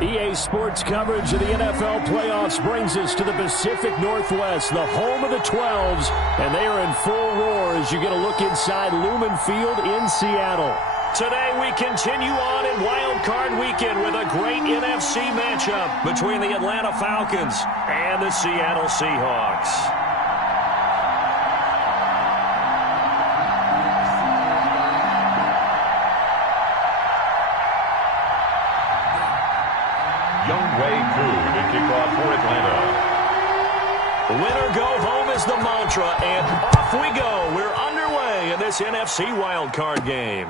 EA Sports coverage of the NFL playoffs brings us to the Pacific Northwest, the home of the 12s, and they are in full roar as you get a look inside Lumen Field in Seattle. Today we continue on in Wild Card Weekend with a great NFC matchup between the Atlanta Falcons and the Seattle Seahawks. Younghoe Koo to kick off for Atlanta. Winner go home is the mantra, and off we go. We're underway in this NFC wildcard game.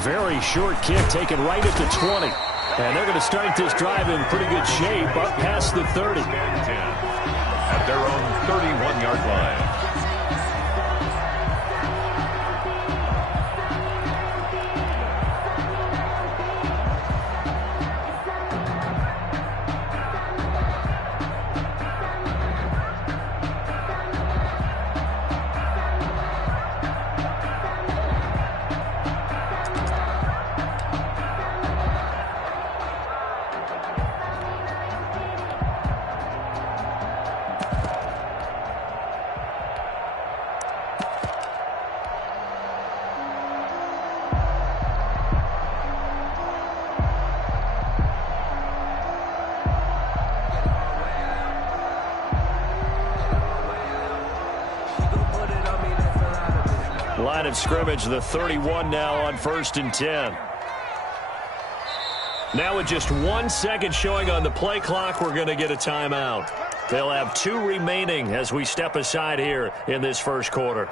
Very short kick taken right at the 20. And they're going to start this drive in pretty good shape up past the 30. At their own 31-yard line. Line of scrimmage, the 31 now on 1st and 10. Now with just 1 second showing on the play clock, we're going to get a timeout. They'll have 2 remaining as we step aside here in this first quarter.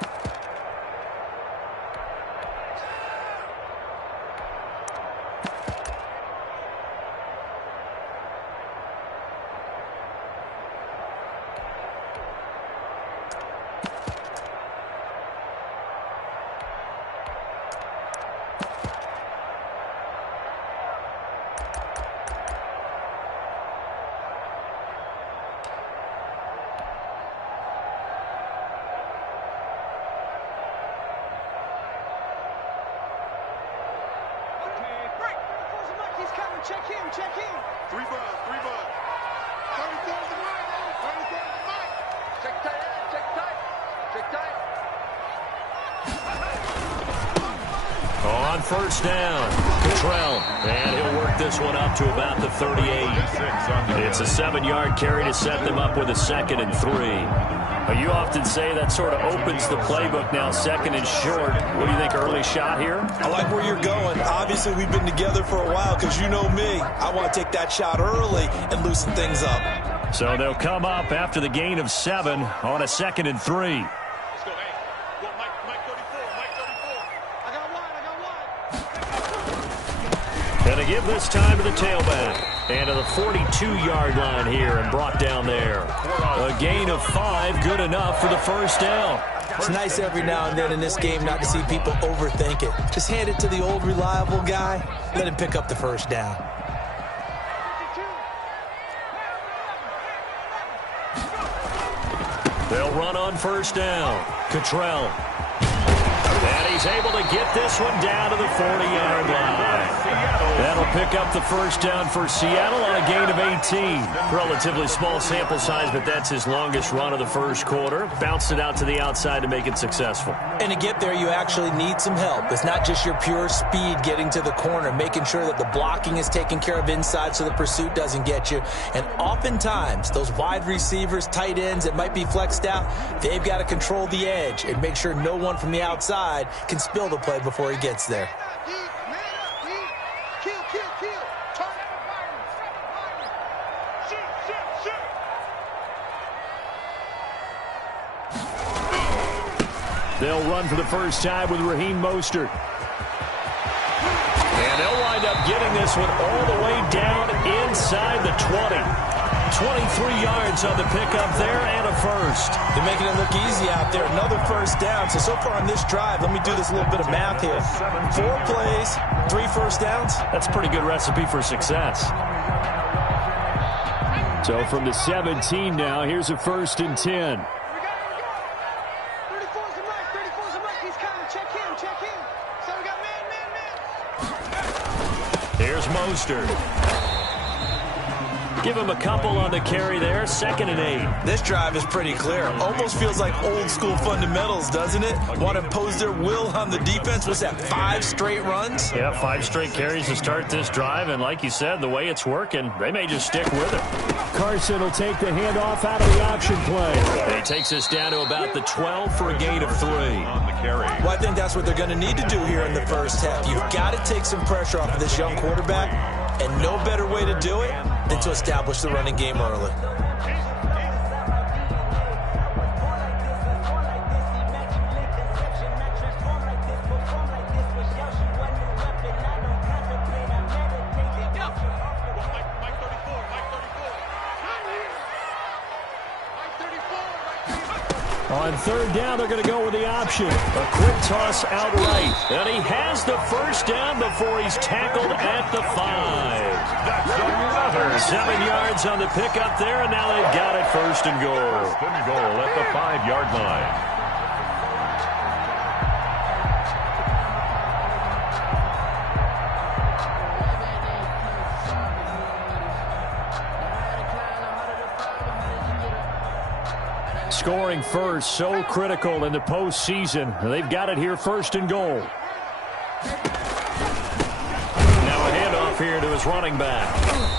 Check in. 3 bud. 34's the right. 34's the right. Check tight. On first down, Cottrell. And he'll work this one up to about the 38. It's a 7-yard carry to set them up with a 2nd and 3. You often say that sort of opens the playbook now, 2nd and short. What do you think, early shot here? I like where you're going. Obviously, we've been together for a while because you know me. I want to take that shot early and loosen things up. So they'll come up after the gain of 7 on a 2nd and 3. Let's go, hey. Go, Mike 34. I got wide. And to give this time to the tailback. And to the 42-yard line here and brought down there. A gain of 5, good enough for the first down. It's nice every now and then in this game not to see people overthink it. Just hand it to the old reliable guy. Let him pick up the first down. They'll run on first down. Cottrell. And he's able to get this one down to the 40-yard line. That'll pick up the first down for Seattle on a gain of 18. Relatively small sample size, but that's his longest run of the first quarter. Bounced it out to the outside to make it successful. And to get there, you actually need some help. It's not just your pure speed getting to the corner, making sure that the blocking is taken care of inside so the pursuit doesn't get you. And oftentimes, those wide receivers, tight ends that might be flexed out, they've got to control the edge and make sure no one from the outside can spill the play before he gets there. They'll run for the first time with Raheem Mostert. And they'll wind up getting this one all the way down inside the 20. 23 yards on the pickup there and a first. They're making it look easy out there. Another first down. So far on this drive, let me do this little bit of math here. 4 plays, 3 first downs. That's a pretty good recipe for success. So from the 17 now, here's a 1st and 10. Here's Mostert. Give him a couple on the carry there, 2nd and 8. This drive is pretty clear. Almost feels like old school fundamentals, doesn't it? Want to impose their will on the defense. What's that, 5 straight runs? Yeah, 5 straight carries to start this drive, and like you said, the way it's working, they may just stick with it. Carson will take the handoff out of the option play. And he takes us down to about the 12 for a gain of 3. On the carry. Well, I think that's what they're going to need to do here in the first half. You've got to take some pressure off of this young quarterback, and no better way to do it than to establish the running game early. On 3rd down, they're going to go with the option. A quick toss outright. And he has the first down before he's tackled at the 5. That's another 7 yards on the pickup there, and now they've got it 1st and goal. 1st and goal at the 5-yard line. Scoring first, so critical in the postseason. They've got it here 1st and goal. Now a handoff here to his running back.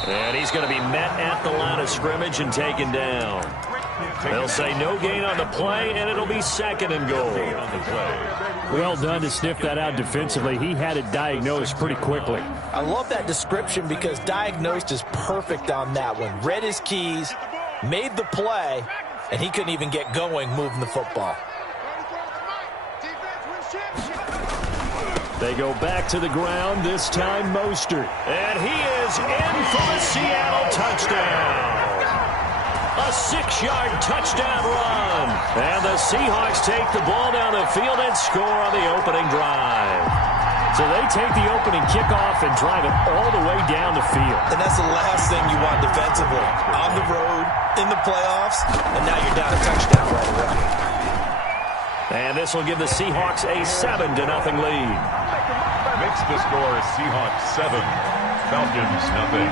And he's going to be met at the line of scrimmage and taken down. They'll say no gain on the play, and it'll be 2nd and goal. Well done to sniff that out defensively. He had it diagnosed pretty quickly. I love that description because diagnosed is perfect on that one. Read his keys, made the play, and he couldn't even get going moving the football. They go back to the ground, this time Mostert. And he is in for the Seattle touchdown. A 6-yard touchdown run. And the Seahawks take the ball down the field and score on the opening drive. So they take the opening kickoff and drive it all the way down the field. And that's the last thing you want defensively. On the road, in the playoffs, and now you're down a touchdown right away. And this will give the Seahawks a 7-0 lead. Makes the score Seahawks 7, Falcons 0.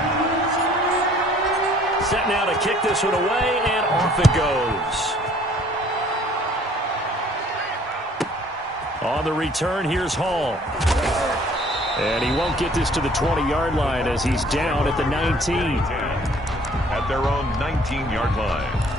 Set now to kick this one away, and off it goes. On the return, here's Hall. And he won't get this to the 20-yard line as he's down at the 19. At their own 19-yard line.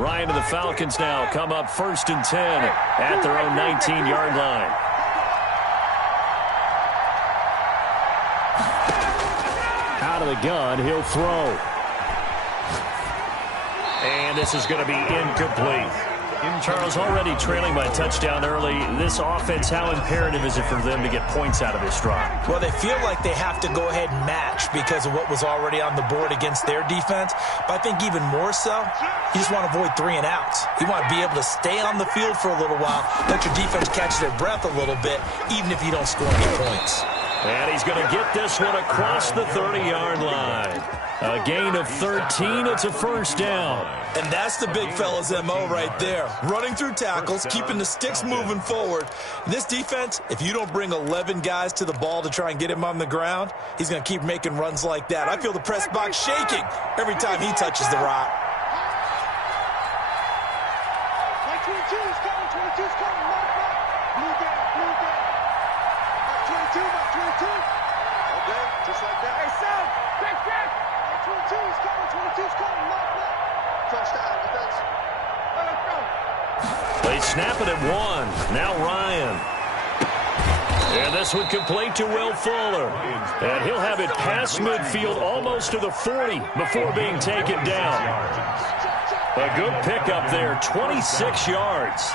Ryan and the Falcons now come up 1st and 10 at their own 19-yard line. Out of the gun, he'll throw. And this is going to be incomplete. Charles, already trailing by a touchdown early. This offense, how imperative is it for them to get points out of this drive? Well, they feel like they have to go ahead and match because of what was already on the board against their defense. But I think even more so, you just want to avoid 3 and outs. You want to be able to stay on the field for a little while, let your defense catch their breath a little bit, even if you don't score any points. And he's going to get this one across the 30-yard line. A gain of 13. It's a 1st down. And that's the big fella's MO right there. Running through tackles, keeping the sticks moving forward. This defense, if you don't bring 11 guys to the ball to try and get him on the ground, he's going to keep making runs like that. I feel the press box shaking every time he touches the rock. 22's coming, 22's coming, mark back. Blue down, blue down. Mark 22, mark 22. Okay, just like that. Hey, Sam, back. Mark 22's coming, 22's coming, mark back. Touchdown, defense. Let's go. They snap it at 1. Now Ryan. And this one complete to Will Fuller. And he'll have it past midfield almost to the 40 before being taken down. A good pickup there, 26 yards.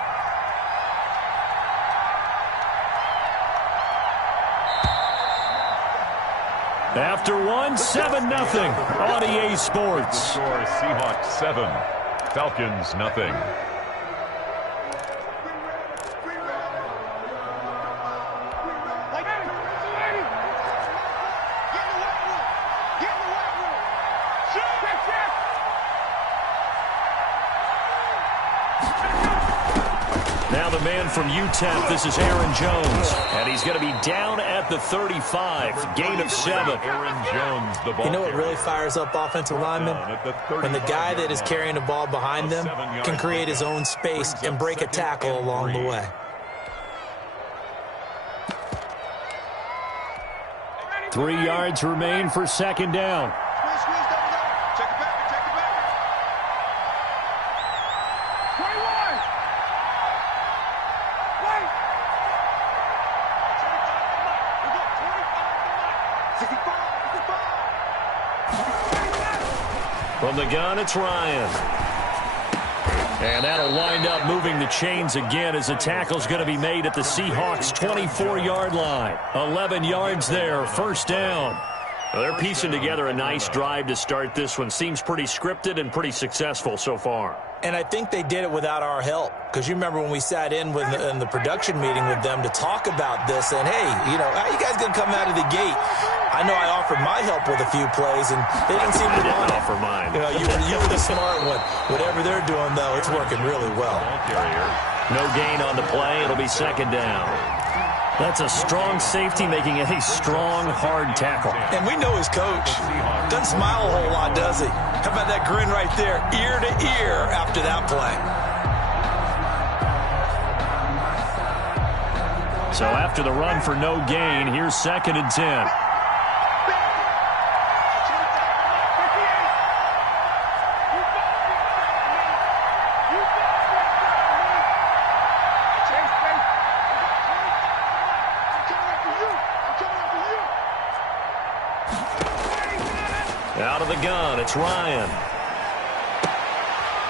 After 1, 7-0 on EA Sports. Score Seahawks 7, Falcons 0. Now the man from UTEP, this is Aaron Jones. And he's going to be down at the 35. Gain of 7. Aaron Jones, the ball. You know what really fires up offensive linemen? When the guy that is carrying the ball behind them can create his own space and break a tackle along the way. Three yards remain for second down. Squeeze, double down. Check it back, check it back. 21. Wait. 25 to 65. From the gun, it's Ryan. And that'll wind up moving the chains again as the tackle's going to be made at the Seahawks' 24-yard line. 11 yards there, first down. Well, they're piecing together a nice drive to start this one. Seems pretty scripted and pretty successful so far. And I think they did it without our help. Because you remember when we sat in the production meeting with them to talk about this, and hey, you know, how you guys going to come out of the gate? I know I offered my help with a few plays, and they didn't seem to want to offer mine. You know, you were the smart one. Whatever they're doing, though, it's working really well. No gain on the play. It'll be second down. That's a strong safety making a strong, hard tackle. And we know his coach. Doesn't smile a whole lot, does he? How about that grin right there, ear to ear after that play? So after the run for no gain, here's second and 10. Out of the gun, it's Ryan.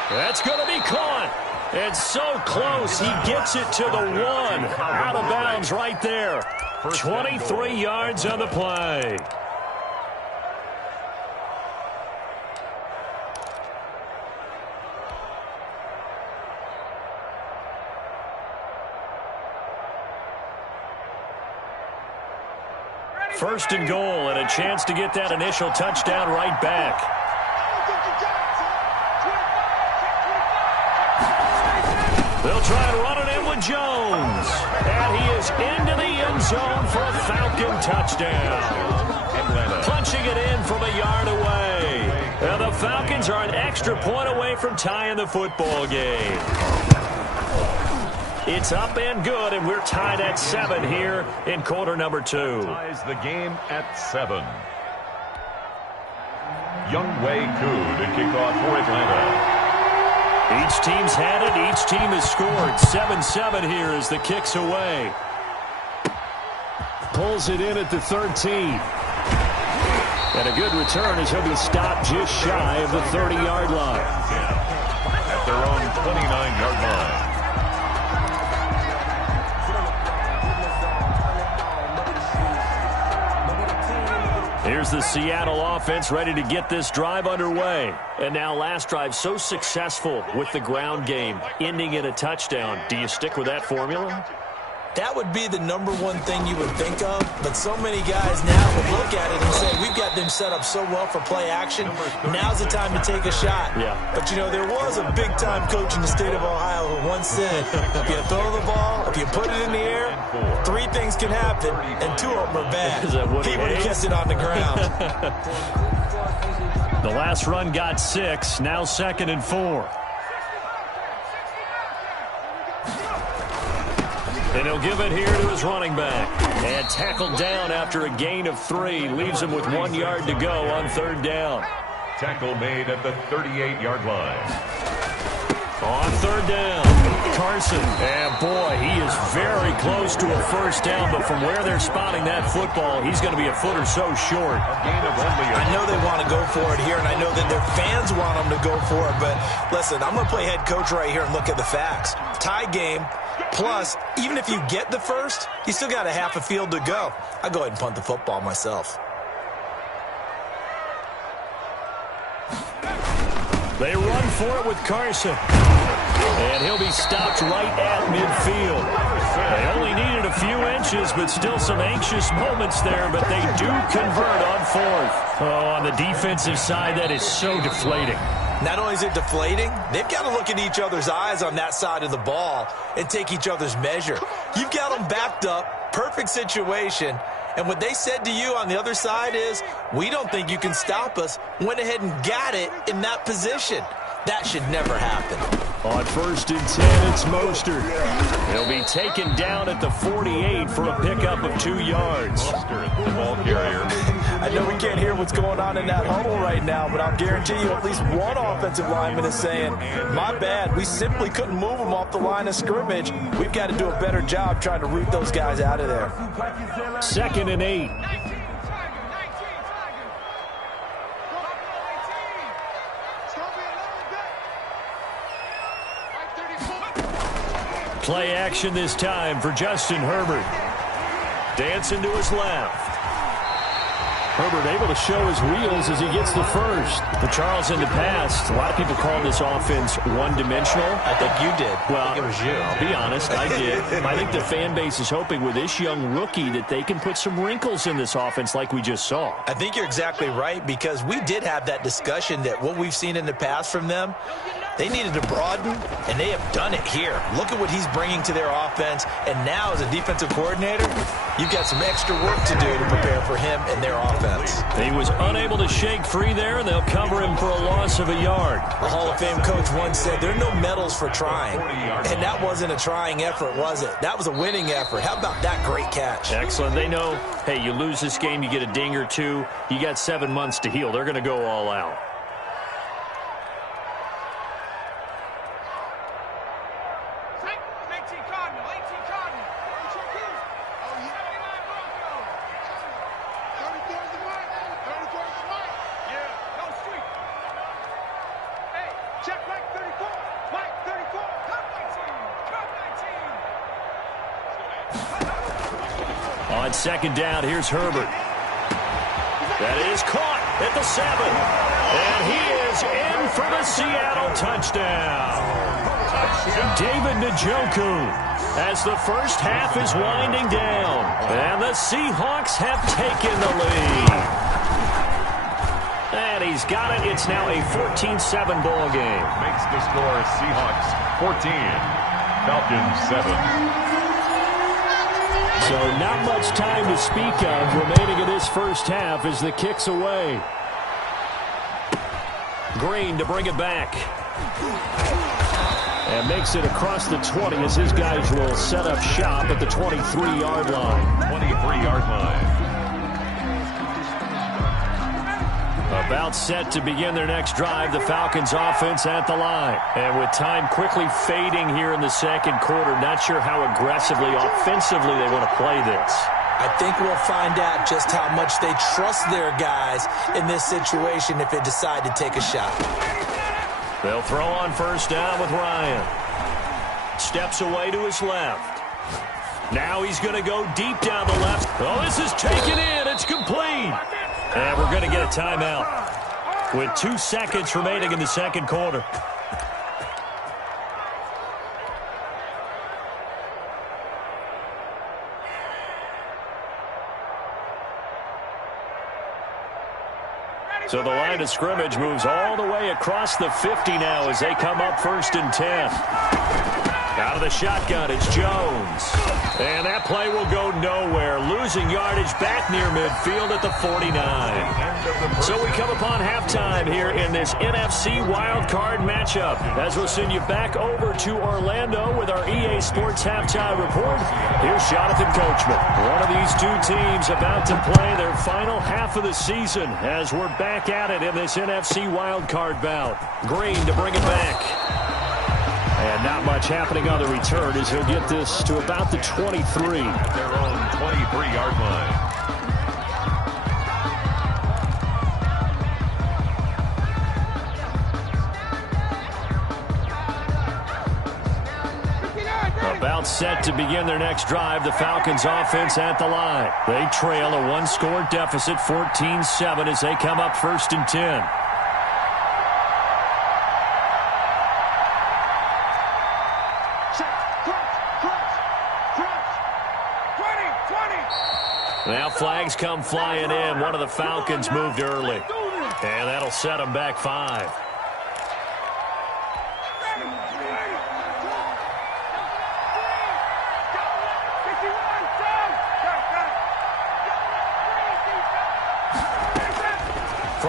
That's going to be caught. It's so close, he gets it to the 1. Out of bounds right there. 23 yards on the play. First and goal, and a chance to get that initial touchdown right back. They'll try to run it in with Jones. And he is into the end zone for a Falcon touchdown. Punching it in from a yard away. And the Falcons are an extra point away from tying the football game. It's up and good, and we're tied at 7 here in quarter number 2. Ties the game at 7. Younghoe Koo to kick off for Atlanta. Each team's had it. Each team has scored. 7-7 here as the kick's away. Pulls it in at the 13. And a good return as he'll be stopped just shy of the 30-yard line. At their own 29-yard line. Here's the Seattle offense ready to get this drive underway. And now last drive so successful with the ground game, ending in a touchdown. Do you stick with that formula? That would be the number one thing you would think of, but so many guys now would look at it and say, we've got them set up so well for play action. Now's the time to take a shot. Yeah. But, you know, there was a big-time coach in the state of Ohio who once said, if you throw the ball, if you put it in the air, 3 things can happen, and 2 of them are bad. He would have kissed it on the ground. The last run got 6, now second and 4. And he'll give it here to his running back. And tackled down after a gain of 3. Leaves him with 1 yard to go on third down. Tackle made at the 38-yard line. On third down, Carson. And boy, he is very close to a first down. But from where they're spotting that football, he's going to be a foot or so short. I know they want to go for it here, and I know that their fans want them to go for it. But listen, I'm going to play head coach right here and look at the facts. Tie game. Plus, even if you get the first, you still got a half a field to go. I go ahead and punt the football myself. They run for it with Carson. And he'll be stopped right at midfield. They only needed a few inches, but still some anxious moments there, but they do convert on 4th. Oh, on the defensive side, that is so deflating. Not only is it deflating, they've got to look in each other's eyes on that side of the ball and take each other's measure. You've got them backed up, perfect situation, and what they said to you on the other side is, we don't think you can stop us. Went ahead and got it in that position. That should never happen. On 1st and 10, it's Mostert. He'll be taken down at the 48 for a pickup of 2 yards. Mostert, the ball carrier. I know we can't hear what's going on in that huddle right now, but I'll guarantee you at least one offensive lineman is saying, my bad, we simply couldn't move them off the line of scrimmage. We've got to do a better job trying to root those guys out of there. 2nd and 8. Play action this time for Justin Herbert. Dancing to his left. Herbert able to show his wheels as he gets the first. For Charles, in the past, a lot of people call this offense one-dimensional. I think you did. Well, I think it was you. I'll be honest, I did. I think the fan base is hoping with this young rookie that they can put some wrinkles in this offense like we just saw. I think you're exactly right, because we did have that discussion that what we've seen in the past from them, they needed to broaden, and they have done it here. Look at what he's bringing to their offense, and now as a defensive coordinator, you've got some extra work to do to prepare for him and their offense. He was unable to shake free there, and they'll cover him for a loss of a yard. A Hall of Fame coach once said, there are no medals for trying, and that wasn't a trying effort, was it? That was a winning effort. How about that great catch? Excellent. They know, hey, you lose this game, you get a ding or two, you got 7 months to heal. They're going to go all out. On 2nd down, here's Herbert. That is caught at the 7. And he is in for the Seattle touchdown. David Njoku, as the first half is winding down. And the Seahawks have taken the lead. And he's got it. It's now a 14-7 ball game. Makes the score Seahawks 14, Falcons 7. So not much time to speak of remaining in this first half as the kick's away. Green to bring it back. And makes it across the 20 as his guys will set up shop at the 23-yard line. 23-yard line. About set to begin their next drive, the Falcons offense at the line. And with time quickly fading here in the second quarter, not sure how aggressively, offensively they want to play this. I think we'll find out just how much they trust their guys in this situation if they decide to take a shot. They'll throw on 1st down with Ryan. Steps away to his left. Now he's going to go deep down the left. Oh, this is taken in. It's complete. And we're going to get a timeout with 2 seconds remaining in the second quarter. So the line of scrimmage moves all the way across the 50 now as they come up 1st and 10. Out of the shotgun, it's Jones. And that play will go nowhere. Losing yardage back near midfield at the 49. So we come upon halftime here in this NFC wildcard matchup. As we'll send you back over to Orlando with our EA Sports Halftime Report. Here's Jonathan Coachman. One of these two teams about to play their final half of the season as we're back at it in this NFC wildcard bout. Green to bring it back. And not much happening on the return as he'll get this to about the 23. Their own 23-yard line. About set to begin their next drive, the Falcons offense at the line. They trail a 1-score deficit, 14-7 as they come up 1st and 10. Now flags come flying in. One of the Falcons moved early. And that'll set them back 5.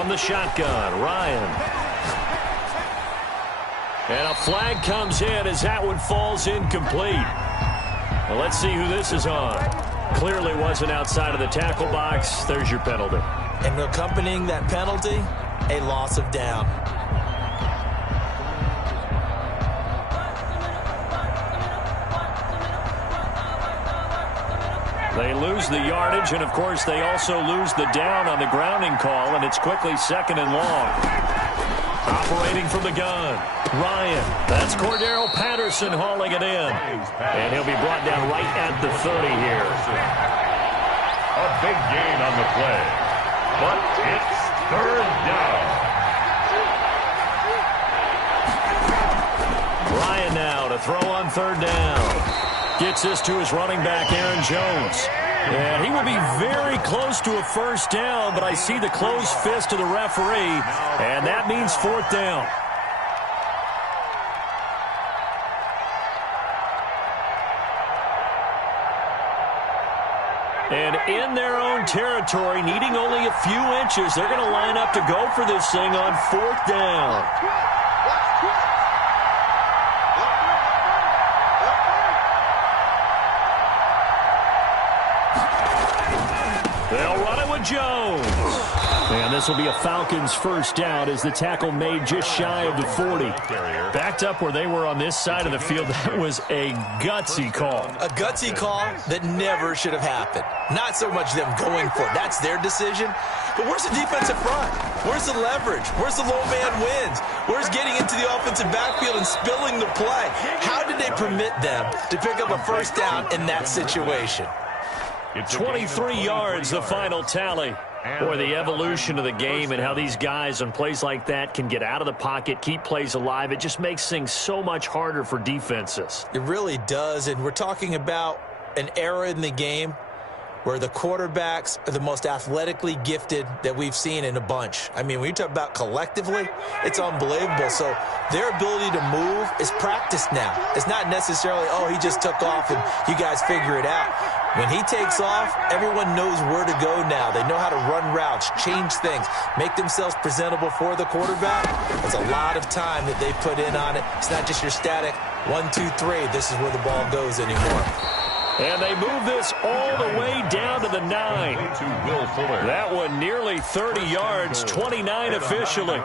From the shotgun, Ryan. And a flag comes in as that one falls incomplete. Well, let's see who this is on. Clearly wasn't outside of the tackle box. There's your penalty. And accompanying that penalty, a loss of down. They lose the yardage, and, of course, they also lose the down on the grounding call, and it's quickly 2nd and long. Operating from the gun, Ryan. That's Cordero Patterson hauling it in. And he'll be brought down right at the 30 here. A big gain on the play, but it's 3rd down. Ryan now to throw on 3rd down. Gets this to his running back, Aaron Jones. And he will be very close to a 1st down, but I see the closed fist of the referee, and that means 4th down. And in their own territory, needing only a few inches, they're going to line up to go for this thing on 4th down. They'll run it with Jones. And this will be a Falcons 1st down as the tackle made just shy of the 40. Backed up where they were on this side of the field. That was a gutsy call. A gutsy call that never should have happened. Not so much them going for it. That's their decision. But where's the defensive front? Where's the leverage? Where's the low man wins? Where's getting into the offensive backfield and spilling the play? How did they permit them to pick up a 1st down in that situation? 23 yards, the final tally. Boy, the evolution of the game and how these guys on plays like that can get out of the pocket, keep plays alive, it just makes things so much harder for defenses. It really does, and we're talking about an era in the game where the quarterbacks are the most athletically gifted that we've seen in a bunch. I mean, when you talk about collectively, it's unbelievable. So their ability to move is practiced now. It's not necessarily, oh, he just took off and you guys figure it out. When he takes off, everyone knows where to go now. They know how to run routes, change things, make themselves presentable for the quarterback. There's a lot of time that they put in on it. It's not just your static 1, 2, 3. This is where the ball goes anymore. And they move this all the way down to the 9. That one nearly 30 yards, 29 officially.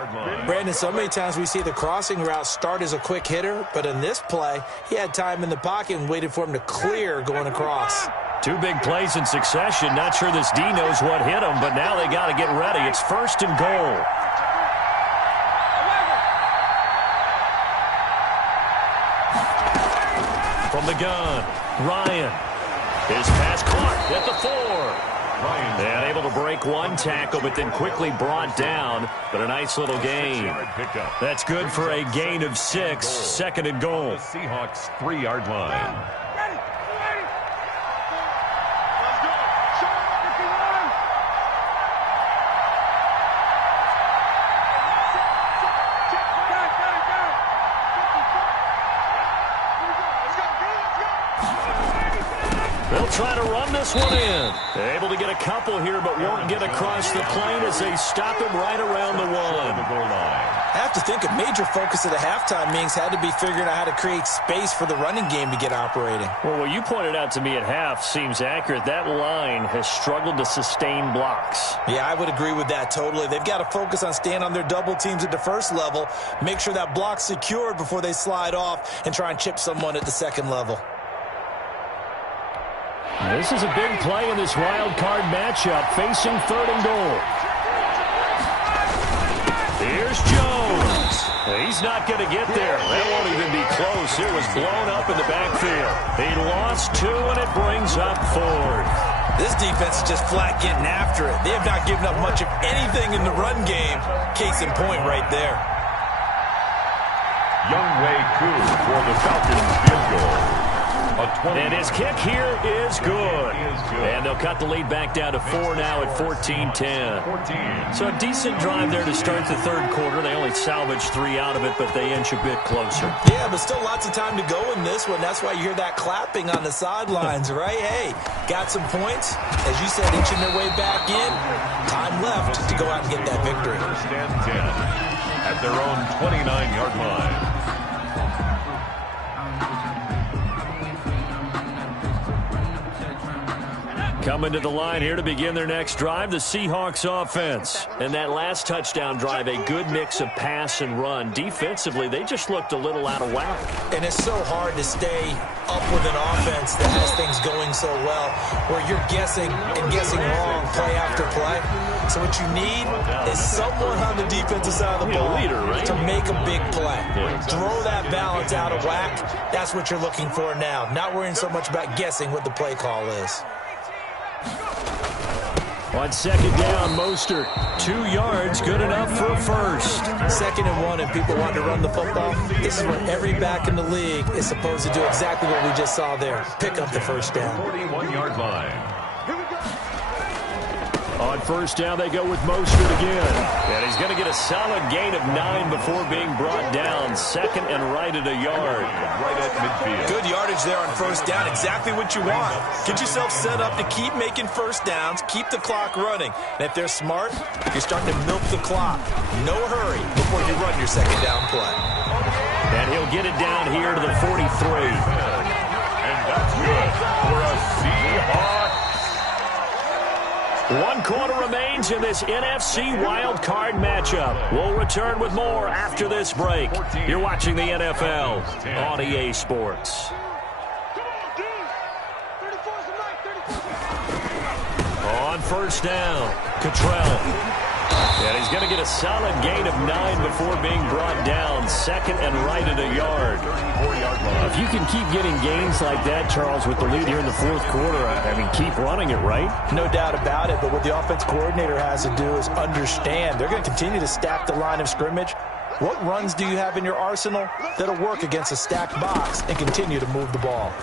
Brandon, so many times we see the crossing route start as a quick hitter, but in this play, he had time in the pocket and waited for him to clear going across. 2 big plays in succession. Not sure this D knows what hit him, but now they got to get ready. It's 1st and goal. From the gun, Ryan. His pass caught at the 4. And able to break one tackle, but then quickly brought down. But a nice little gain. That's good for a gain of 6, 2nd and goal. The Seahawks 3-yard line. They'll try to run this one in. They're able to get a couple here, but won't get across the plane as they stop him right around the 1. I have to think a major focus of the halftime meetings had to be figuring out how to create space for the running game to get operating. Well, what you pointed out to me at half seems accurate. That line has struggled to sustain blocks. Yeah, I would agree with that totally. They've got to focus on staying on their double teams at the 1st level, make sure that block's secured before they slide off and try and chip someone at the 2nd level. This is a big play in this wild card matchup, facing 3rd and goal. Here's Jones. He's not going to get there. That won't even be close. It was blown up in the backfield. He lost 2, and it brings up 4th. This defense is just flat getting after it. They have not given up much of anything in the run game. Case in point right there. Younghoe Koo for the Falcons field goal. And his kick here is good. And they'll cut the lead back down to 4 now at 14-10. So a decent drive there to start the third quarter. They only salvaged 3 out of it, but they inch a bit closer. Yeah, but still lots of time to go in this one. That's why you hear that clapping on the sidelines, right? Hey, got some points. As you said, inching their way back in. Time left to go out and get that victory. First and 10 at their own 29-yard line. Coming to the line here to begin their next drive, the Seahawks offense. And that last touchdown drive, a good mix of pass and run. Defensively, they just looked a little out of whack. And it's so hard to stay up with an offense that has things going so well, where you're guessing and guessing wrong play after play. So what you need is someone on the defensive side of the ball to make a big play. Throw that balance out of whack. That's what you're looking for now. Not worrying so much about guessing what the play call is. On second down, Mostert, 2 yards, good enough for a first. 2nd and 1, and people want to run the football. This is what every back in the league is supposed to do, exactly what we just saw there. Pick up the first down. 41-yard line. On first down, they go with Mostert again. And he's going to get a solid gain of 9 before being brought down. 2nd and right at a yard. Right at midfield. Good yardage there on first down. Exactly what you want. Get yourself set up to keep making first downs. Keep the clock running. And if they're smart, you're starting to milk the clock. No hurry before you run your second down play. And he'll get it down here to the 43. And that's good for a Seahawks. 1 quarter remains in this NFC wildcard matchup. We'll return with more after this break. You're watching the NFL on EA Sports. On first down, Cottrell. And he's going to get a solid gain of 9 before being brought down. 2nd and right at a yard. If you can keep getting gains like that, Charles, with the lead here in the fourth quarter, I mean, keep running it, right? No doubt about it, but what the offense coordinator has to do is understand. They're going to continue to stack the line of scrimmage. What runs do you have in your arsenal that'll work against a stacked box and continue to move the ball?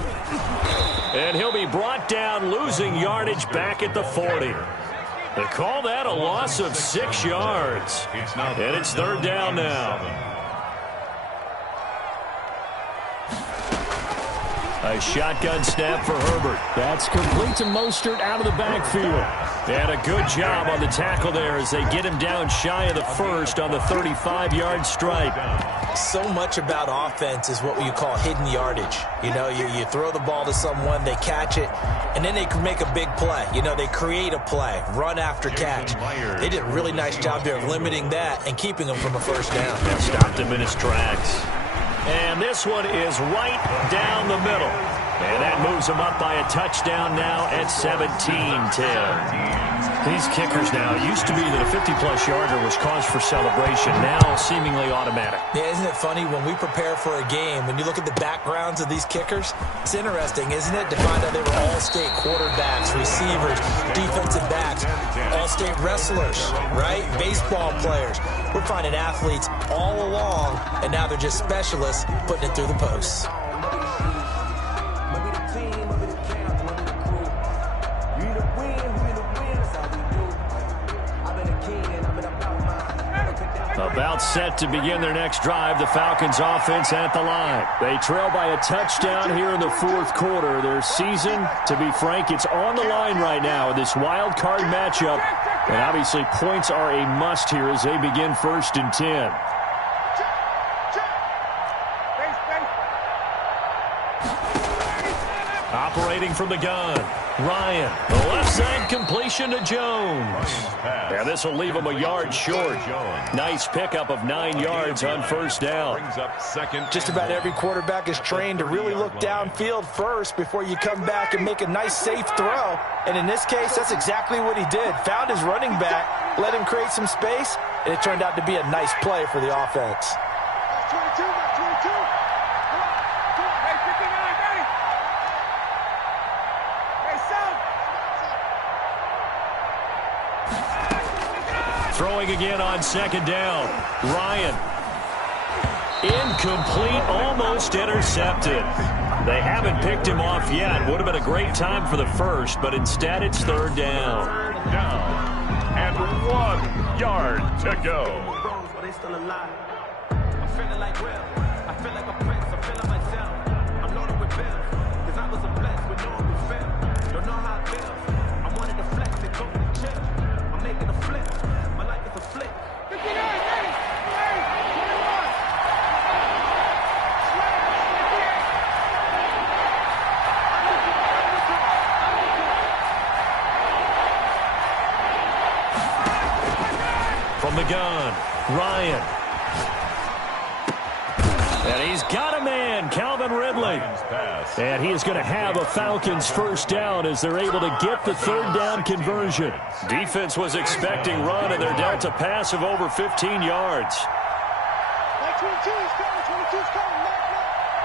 And he'll be brought down, losing yardage back at the 40. They call that a loss of 6 yards. And it's third down now. A shotgun snap for Herbert. That's complete to Mostert out of the backfield. And a good job on the tackle there as they get him down shy of the first on the 35-yard stripe. So much about offense is what you call hidden yardage. You know, you throw the ball to someone, they catch it, and then they can make a big play. You know, they create a play, run after catch. They did a really nice job there of limiting that and keeping him from a first down. That stopped him in his tracks. And this one is right down the middle. And that moves them up by a touchdown now at 17-10. These kickers now, it used to be that a 50-plus yarder was cause for celebration, now seemingly automatic. Yeah, isn't it funny when we prepare for a game, when you look at the backgrounds of these kickers, it's interesting, isn't it, to find out they were all-state quarterbacks, receivers, defensive backs, all-state wrestlers, right? Baseball players. We're finding athletes all along, and now they're just specialists putting it through the posts. About set to begin their next drive, the Falcons offense at the line. They trail by a touchdown here in the fourth quarter. Their season, to be frank, it's on the line right now in this wild card matchup. And obviously points are a must here as they begin 1st and 10. Operating from the gun, Ryan. The left side completion to Jones. And this will leave him a yard short. Nice pickup of 9 yards on first down. Just about every quarterback is trained to really look downfield first before you come back and make a nice, safe throw. And in this case, that's exactly what he did. Found his running back, let him create some space, and it turned out to be a nice play for the offense. 22, 22. Throwing again on second down. Ryan Incomplete, almost intercepted. They haven't picked him off yet. Would have been a great time for the first, but instead it's third down. Third down. And 1 yard to go. They still alive. I'm feeling like Will. I feel like a prince. I'm feeling myself. I'm loaded with bills. Cause I was a blessed with no one would fail. Don't know how it feels. I wanted to flex and go to the chill. I'm making a flip. My life is a flick. 59, 80, 21. From the gun, Ryan. And he's got a man, Calvin Ridley. And he is going to have a Falcons first down as they're able to get the third down conversion. Defense was expecting run, and they're dealt a pass of over 15 yards. Like 22 is coming, 22 is coming.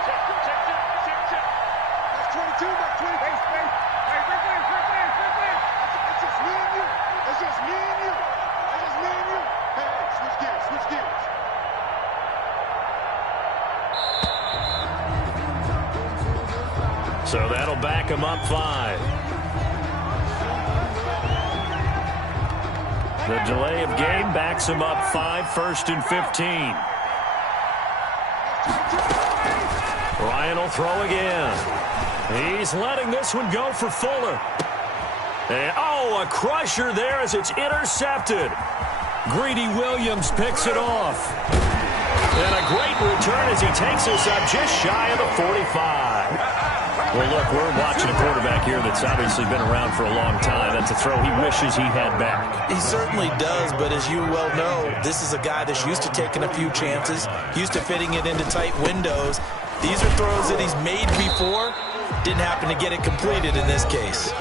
Check. That's 22, that's 20. Hey, it's just me and you. It's just me and you. It's just me and you. Hey, switch gears. So that'll back him up 5. The delay of game backs him up 5, 1st and 15. Ryan will throw again. He's letting this one go for Fuller. And, a crusher there as it's intercepted. Greedy Williams picks it off. And a great return as he takes us up just shy of the 45. Well, look, we're watching a quarterback here that's obviously been around for a long time. That's a throw he wishes he had back. He certainly does, but as you well know, this is a guy that's used to taking a few chances, used to fitting it into tight windows. These are throws that he's made before. Didn't happen to get it completed in this case.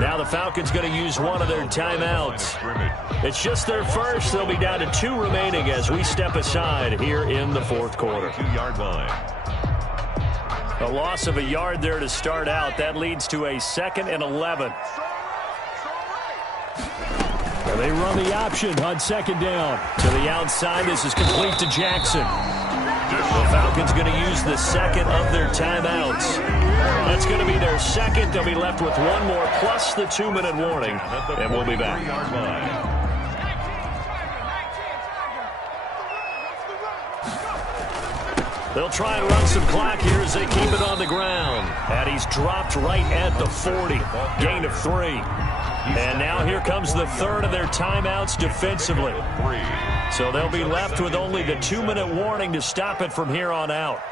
Now the Falcons going to use one of their timeouts. It's just their first. They'll be down to 2 remaining as we step aside here in the 4th quarter. 2-yard line. A loss of a yard there to start out. That leads to a 2nd and 11. And they run the option on 2nd down. To the outside, this is complete to Jackson. The Falcons going to use the 2nd of their timeouts. That's going to be their 2nd. They'll be left with 1 more plus the 2-minute warning. And we'll be back. They'll try and run some clock here as they keep it on the ground. And he's dropped right at the 40. Gain of 3. And now here comes the 3rd of their timeouts defensively. So they'll be left with only the 2-minute warning to stop it from here on out.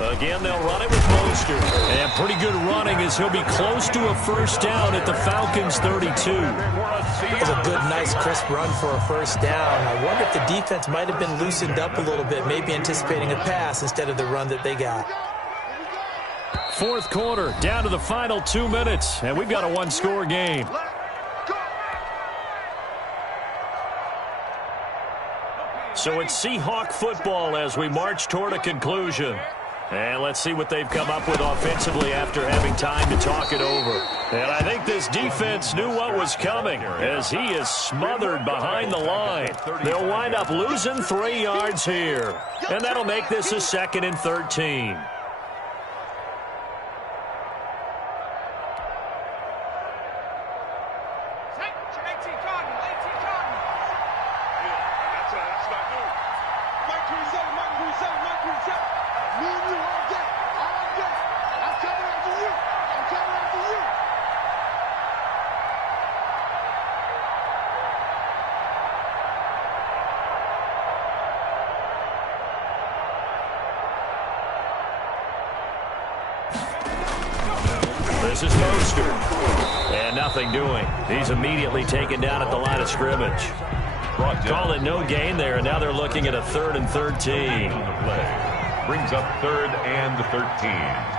Again, they'll run it with Mostert. And pretty good running as he'll be close to a first down at the Falcons' 32. It was a good, nice, crisp run for a first down. I wonder if the defense might have been loosened up a little bit, maybe anticipating a pass instead of the run that they got. 4th quarter, down to the final 2 minutes, and we've got a 1-score game. So it's Seahawk football as we march toward a conclusion. And let's see what they've come up with offensively after having time to talk it over. And I think this defense knew what was coming as he is smothered behind the line. They'll wind up losing 3 yards here. And that'll make this a 2nd and 13. This is Mostert. And nothing doing. He's immediately taken down at the line of scrimmage. Call it no gain there, and now they're looking at a 3rd and 13. Brings up 3rd and 13.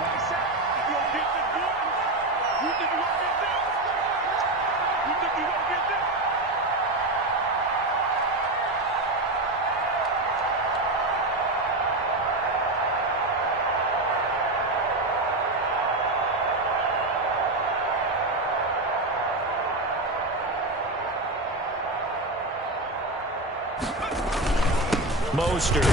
Mostert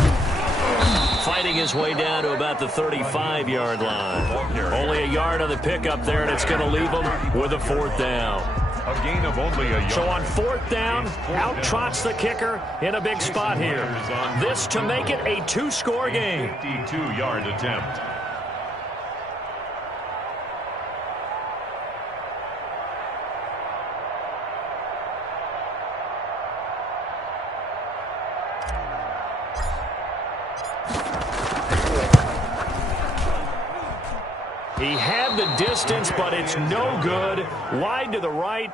fighting his way down to about the 35-yard line. Only a yard on the pickup there, and it's going to leave him with a 4th down. A gain of only a yard. So on 4th down, out trots the kicker in a big spot here. This to make it a 2-score game. 52-yard attempt. He had the distance, but it's no good. Wide to the right.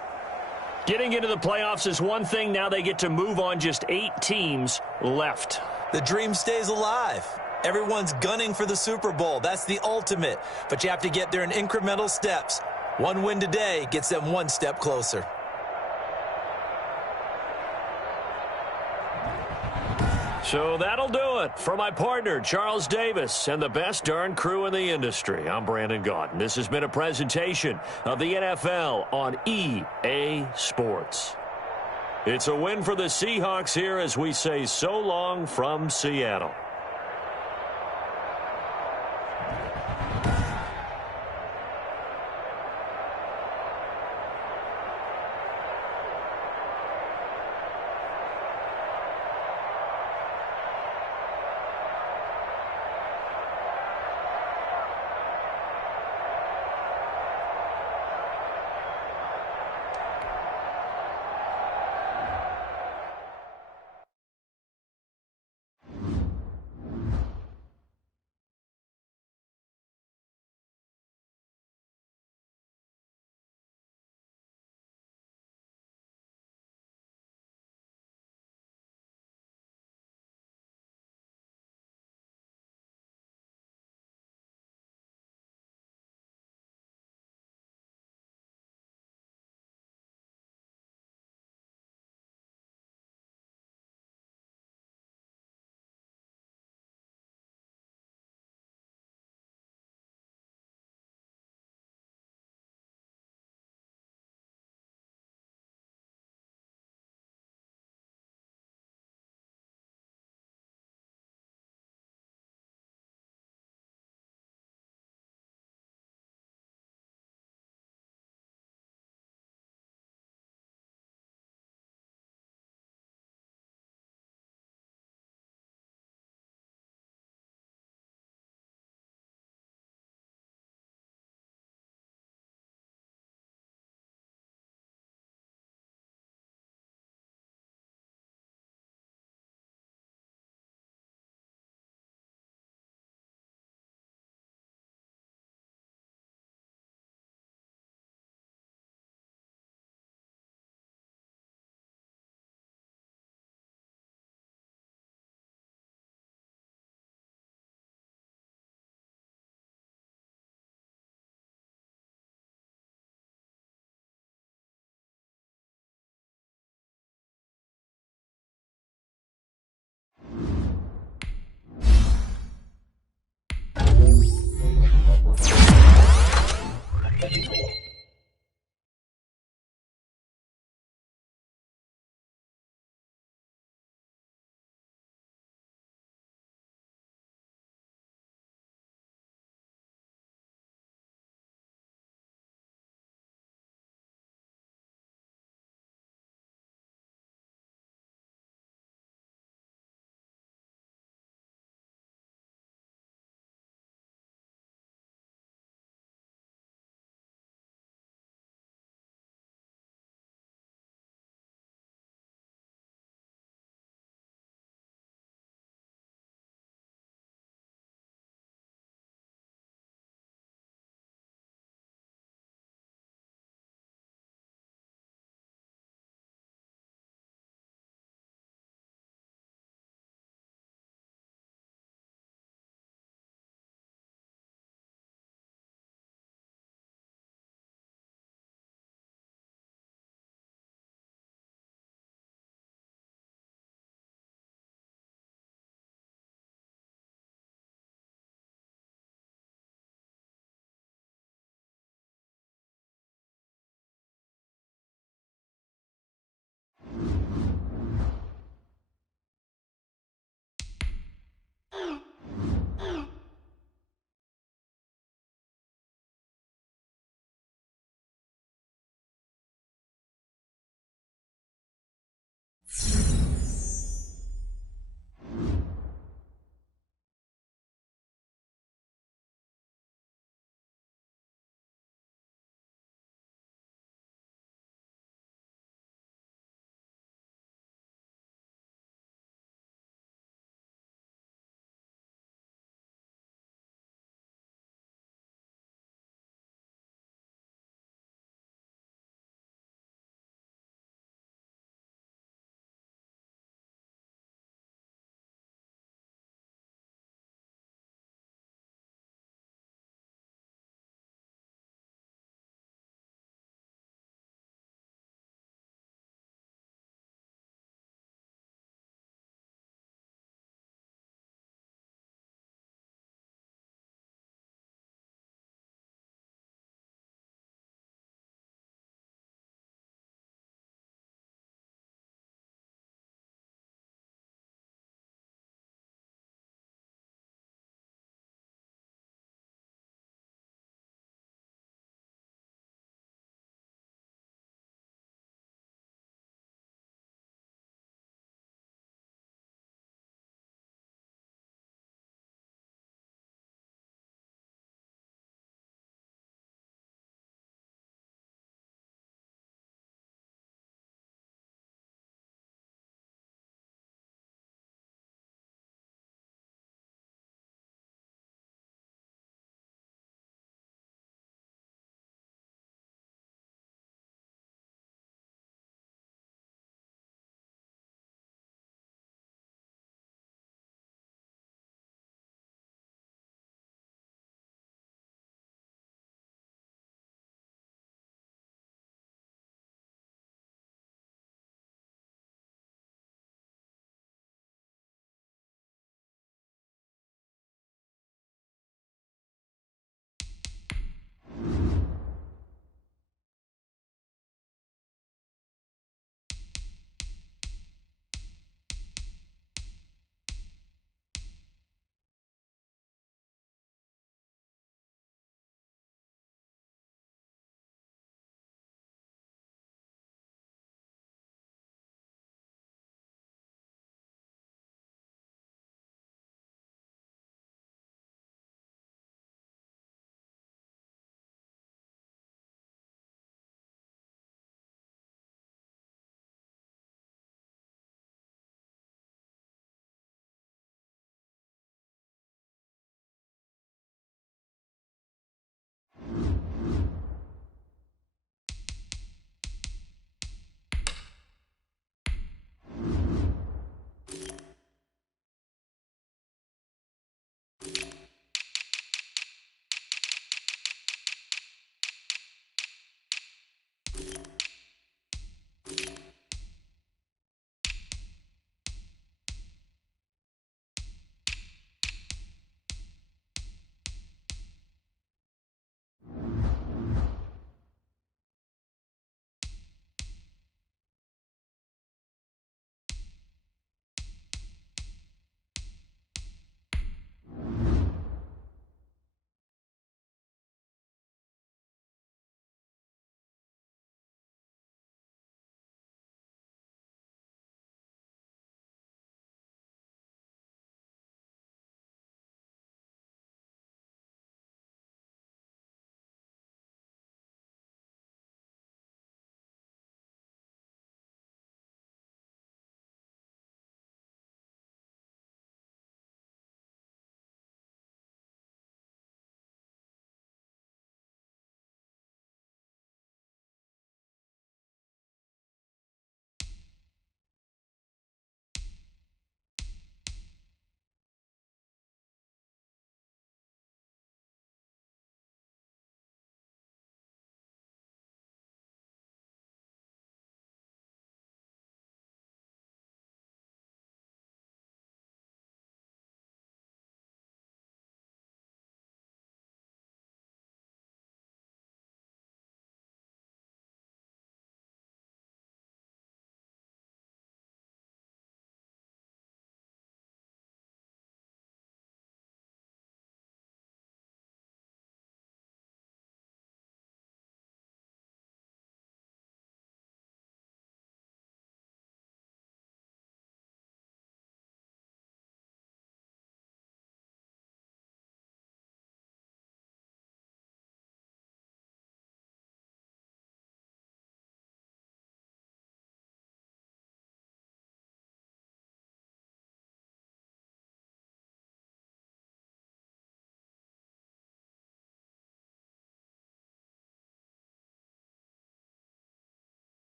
Getting into the playoffs is one thing. Now they get to move on. Just 8 teams left. The dream stays alive. Everyone's gunning for the Super Bowl. That's the ultimate. But you have to get there in incremental steps. One win today gets them one step closer. So that'll do it for my partner, Charles Davis, and the best darn crew in the industry. I'm Brandon Gaudin. This has been a presentation of the NFL on EA Sports. It's a win for the Seahawks here as we say so long from Seattle.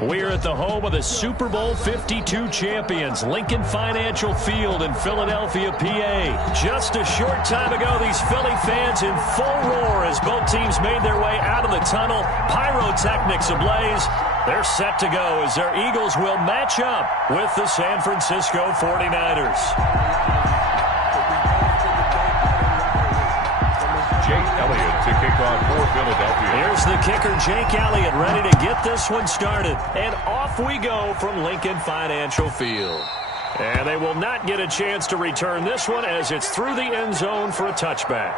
We're at the home of the Super Bowl 52 champions, Lincoln Financial Field in Philadelphia, PA. Just a short time ago, these Philly fans in full roar as both teams made their way out of the tunnel. Pyrotechnics ablaze. They're set to go as their Eagles will match up with the San Francisco 49ers. Jake Elliott to kick off for Philadelphia. Here's the kicker, Jake Elliott, ready to get this one started. And off we go from Lincoln Financial Field. And they will not get a chance to return this one as it's through the end zone for a touchback.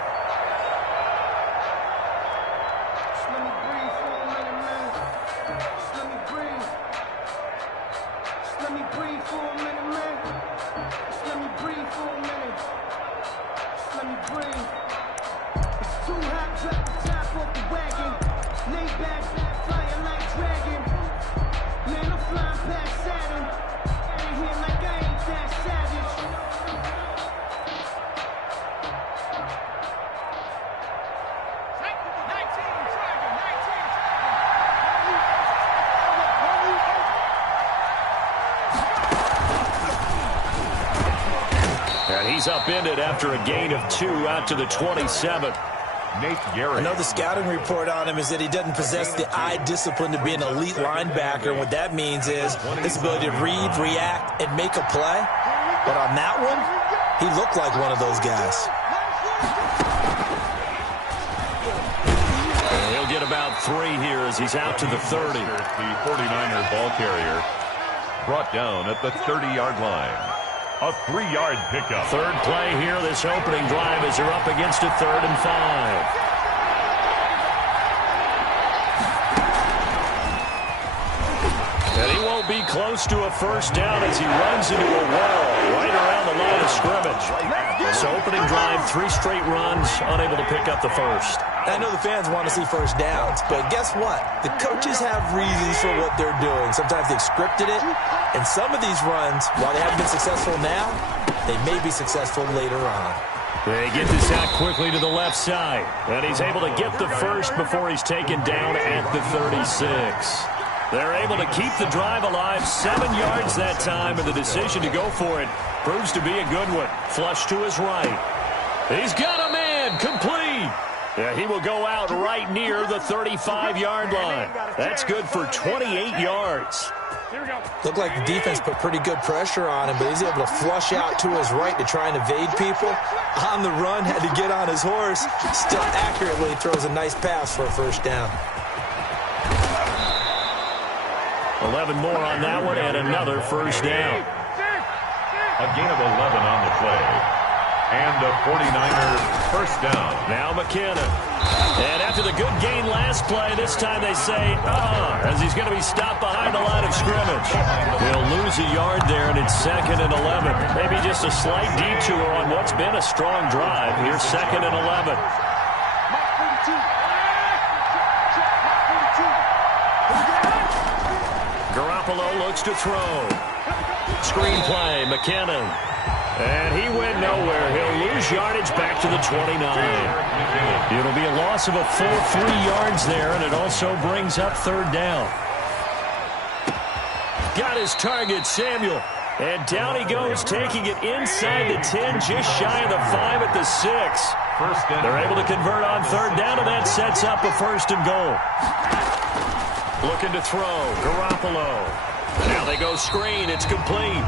He's upended after a gain of 2 out to the 27. Nate Gerry. I know the scouting report on him is that he doesn't possess the eye discipline to be an elite linebacker. And what that means is his ability to read, react, and make a play. But on that one, he looked like one of those guys. He'll get about 3 here as he's out to the 30. The 49er ball carrier brought down at the 30-yard line. A 3-yard pickup. Third play here, this opening drive as they're up against a 3rd and 5. And he won't be close to a first down as he runs into a wall right around the line of scrimmage. So opening drive, 3 straight runs, unable to pick up the first. I know the fans want to see first downs, but guess what? The coaches have reasons for what they're doing. Sometimes they've scripted it, and some of these runs, while they haven't been successful now, they may be successful later on. They get this out quickly to the left side, and he's able to get the first before he's taken down at the 36. They're able to keep the drive alive, 7 yards that time, and the decision to go for it proves to be a good one. Flush to his right. He's got a man, complete. Yeah, he will go out right near the 35-yard line. That's good for 28 yards. Looked like the defense put pretty good pressure on him, but he's able to flush out to his right to try and evade people. On the run, had to get on his horse. Still accurately throws a nice pass for a first down. 11 more on that one and another first down. A gain of 11 on the play. And a 49er first down. Now McKinnon. And after the good gain last play, this time they say, as he's going to be stopped behind the line of scrimmage. He'll lose a yard there, and it's 2nd and 11. Maybe just a slight detour on what's been a strong drive. Here's 2nd and 11. Garoppolo looks to throw. Screen play, McKinnon. And he went nowhere. He'll lose yardage back to the 29. It'll be a loss of a full 3 yards there, and it also brings up 3rd down. Got his target, Samuel. And down he goes, taking it inside the 10, just shy of the 5 at the 6. They're able to convert on 3rd down, and that sets up a 1st and goal. Looking to throw, Garoppolo. Now they go screen, it's complete.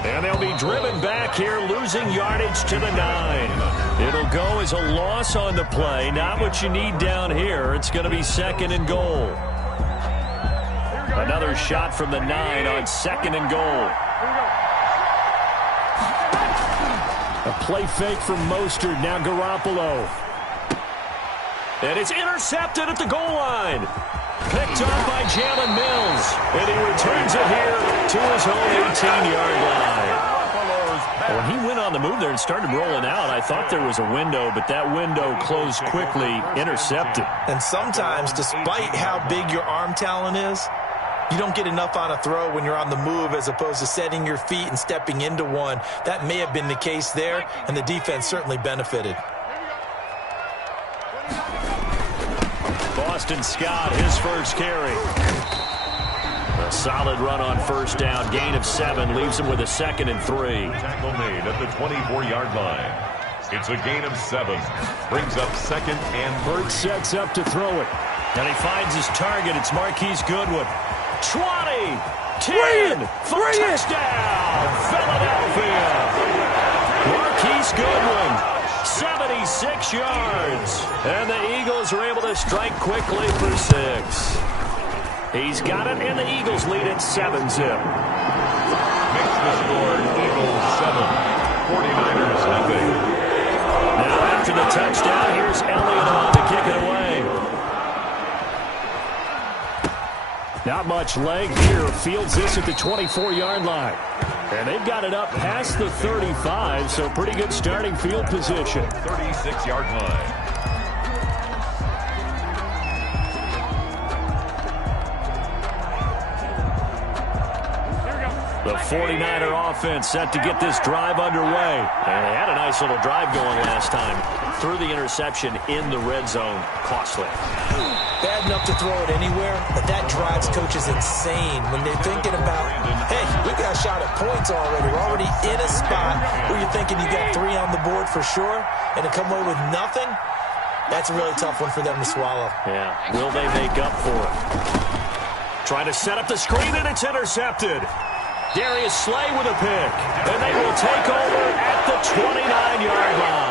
And they'll be driven back here, losing yardage to the 9. It'll go as a loss on the play. Not what you need down here. It's going to be 2nd and goal. Another shot from the 9 on 2nd and goal. A play fake from Mostert. Now Garoppolo. And it's intercepted at the goal line. Picked off by Jalen Mills. And he returns it here to his own 18-yard line. When he went on the move there and started rolling out, I thought there was a window, but that window closed quickly, intercepted. And sometimes, despite how big your arm talent is, you don't get enough on a throw when you're on the move as opposed to setting your feet and stepping into one. That may have been the case there, and the defense certainly benefited. Boston Scott, his first carry. Solid run on first down. Gain of 7 leaves him with a 2nd and 3. Tackle made at the 24-yard line. It's a gain of 7. Brings up 2nd and 3. Hurts sets up to throw it. And he finds his target. It's Marquise Goodwin. 20, 10, for touchdown, Philadelphia. Marquise Goodwin, 76 yards. And the Eagles are able to strike quickly for 6. He's got it, and the Eagles lead at 7-zip. Makes the score Eagles 7, 49ers nothing. Now after the touchdown, here's Elliott on to kick it away. Not much leg here. Fields this at the 24-yard line. And they've got it up past the 35, so pretty good starting field position. 36-yard line. The 49er offense set to get this drive underway. And they had a nice little drive going last time. Threw the interception in the red zone. Costly. Bad enough to throw it anywhere, but that drives coaches insane when they're thinking about, hey, we got a shot at points already. We're already in a spot where you're thinking you got 3 on the board for sure, and to come away with nothing, that's a really tough one for them to swallow. Yeah, will they make up for it? Trying to set up the screen, and it's intercepted. Darius Slay with a pick, and they will take over at the 29-yard line.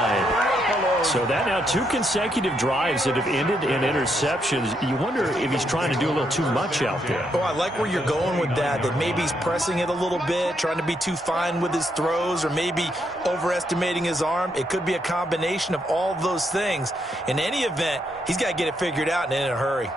So that now 2 consecutive drives that have ended in interceptions. You wonder if he's trying to do a little too much out there. Oh, I like where you're going with that maybe he's pressing it a little bit, trying to be too fine with his throws, or maybe overestimating his arm. It could be a combination of all of those things. In any event, he's got to get it figured out and in a hurry.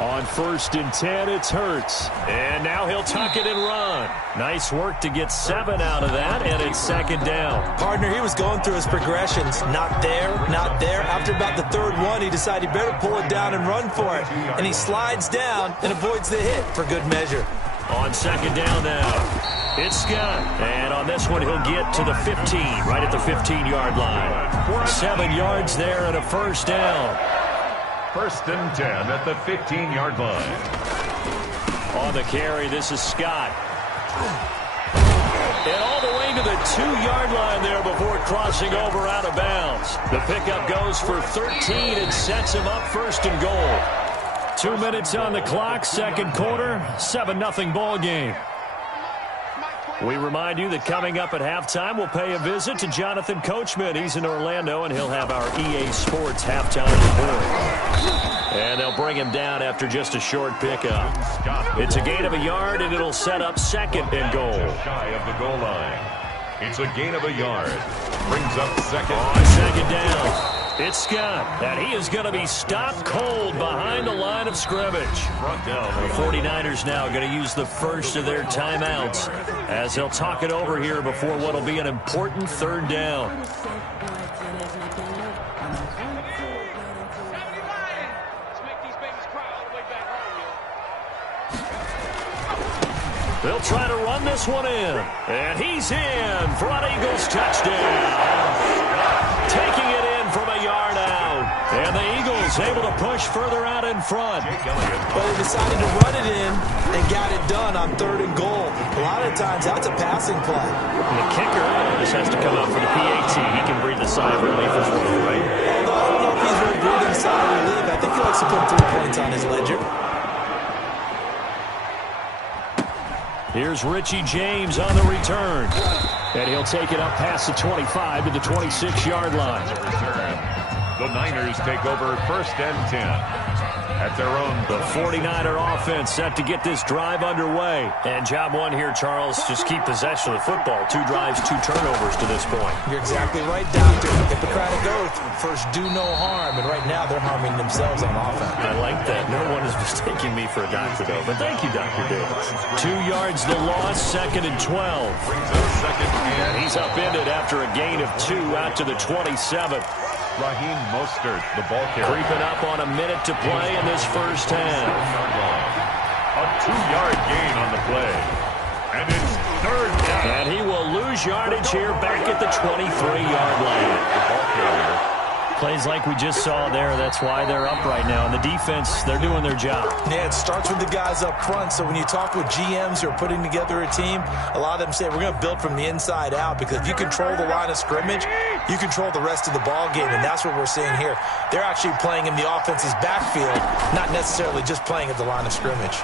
On 1st and 10, it's Hurts. And now he'll tuck it and run. Nice work to get 7 out of that, and it's 2nd down. Partner, he was going through his progressions. Not there, not there. After about the 3rd one, he decided he better pull it down and run for it. And he slides down and avoids the hit for good measure. On 2nd down now, it's Scott. And on this one, he'll get to the 15, right at the 15-yard line. 7 yards there and a 1st down. 1st and 10 at the 15-yard line. On the carry, this is Scott. And all the way to the 2-yard line there before crossing over out of bounds. The pickup goes for 13 and sets him up 1st and goal. 2 minutes on the clock, 2nd quarter, 7-0 ball game. We remind you that coming up at halftime, we'll pay a visit to Jonathan Coachman. He's in Orlando, and he'll have our EA Sports halftime report. And they'll bring him down after just a short pickup. It's a gain of a yard, and it'll set up 2nd and goal. Shy of the goal line. It's a gain of a yard. Brings up 2nd. On 2nd down, it's Scott. And he is going to be stopped cold behind the line of scrimmage. The 49ers now going to use the first of their timeouts as they'll talk it over here before what will be an important 3rd down. They'll try to run this one in. And he's in for an Eagles touchdown. Taking it in from a yard out. And the Eagles able to push further out in front. But they decided to run it in and got it done on 3rd and goal. A lot of times that's a passing play. And the kicker just has to come out for the PAT. He can breathe a sigh of relief as well, right? Although I don't know if he's really breathing a sigh of relief. I think he likes to put 3 points on his ledger. Here's Richie James on the return. And he'll take it up past the 25 to the 26-yard line. The Niners take over 1st and 10. At their own. The 49er offense set to get this drive underway. And job 1 here, Charles, just keep possession of the football. 2 drives, 2 turnovers to this point. You're exactly right, Doctor. Hippocratic oath, first do no harm. And right now they're harming themselves on offense. I like that. No one is mistaking me for a doctor, though. But thank you, Dr. Davis. 2 yards the loss, 2nd and 12. And he's upended after a gain of 2 out to the 27th. Raheem Mostert, the ball carrier. Creeping up on a minute to play in this first half. A 2-yard gain on the play. And it's 3rd down. And he will lose yardage here back at the 23-yard line. The ball carrier Plays like we just saw there. That's why they're up right now. And the defense, they're doing their job. Yeah, it starts with the guys up front. So when you talk with GMs who are putting together a team, a lot of them say we're going to build from the inside out, because if you control the line of scrimmage, you control the rest of the ball game, and that's what we're seeing here. They're actually playing in the offense's backfield, not necessarily just playing at the line of scrimmage.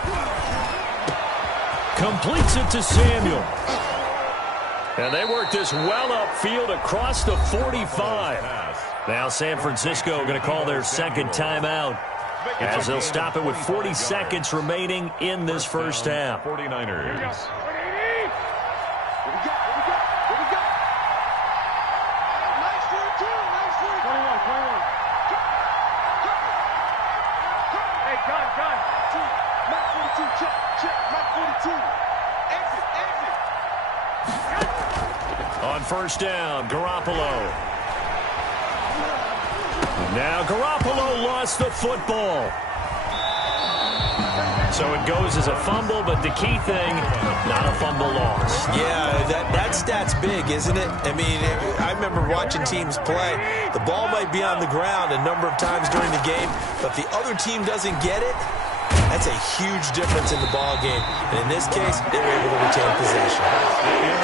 Completes it to Samuel. And they work this well upfield across the 45. Now San Francisco going to call their second timeout, as they'll stop it with 40 seconds remaining in this first half. 49ers. On first down, Garoppolo. Now Garoppolo lost the football. So it goes as a fumble, but the key thing, not a fumble loss. Yeah, that stat's big, isn't it? I mean, I remember watching teams play. The ball might be on the ground a number of times during the game, but if the other team doesn't get it, that's a huge difference in the ball game. And in this case, they were able to retain possession.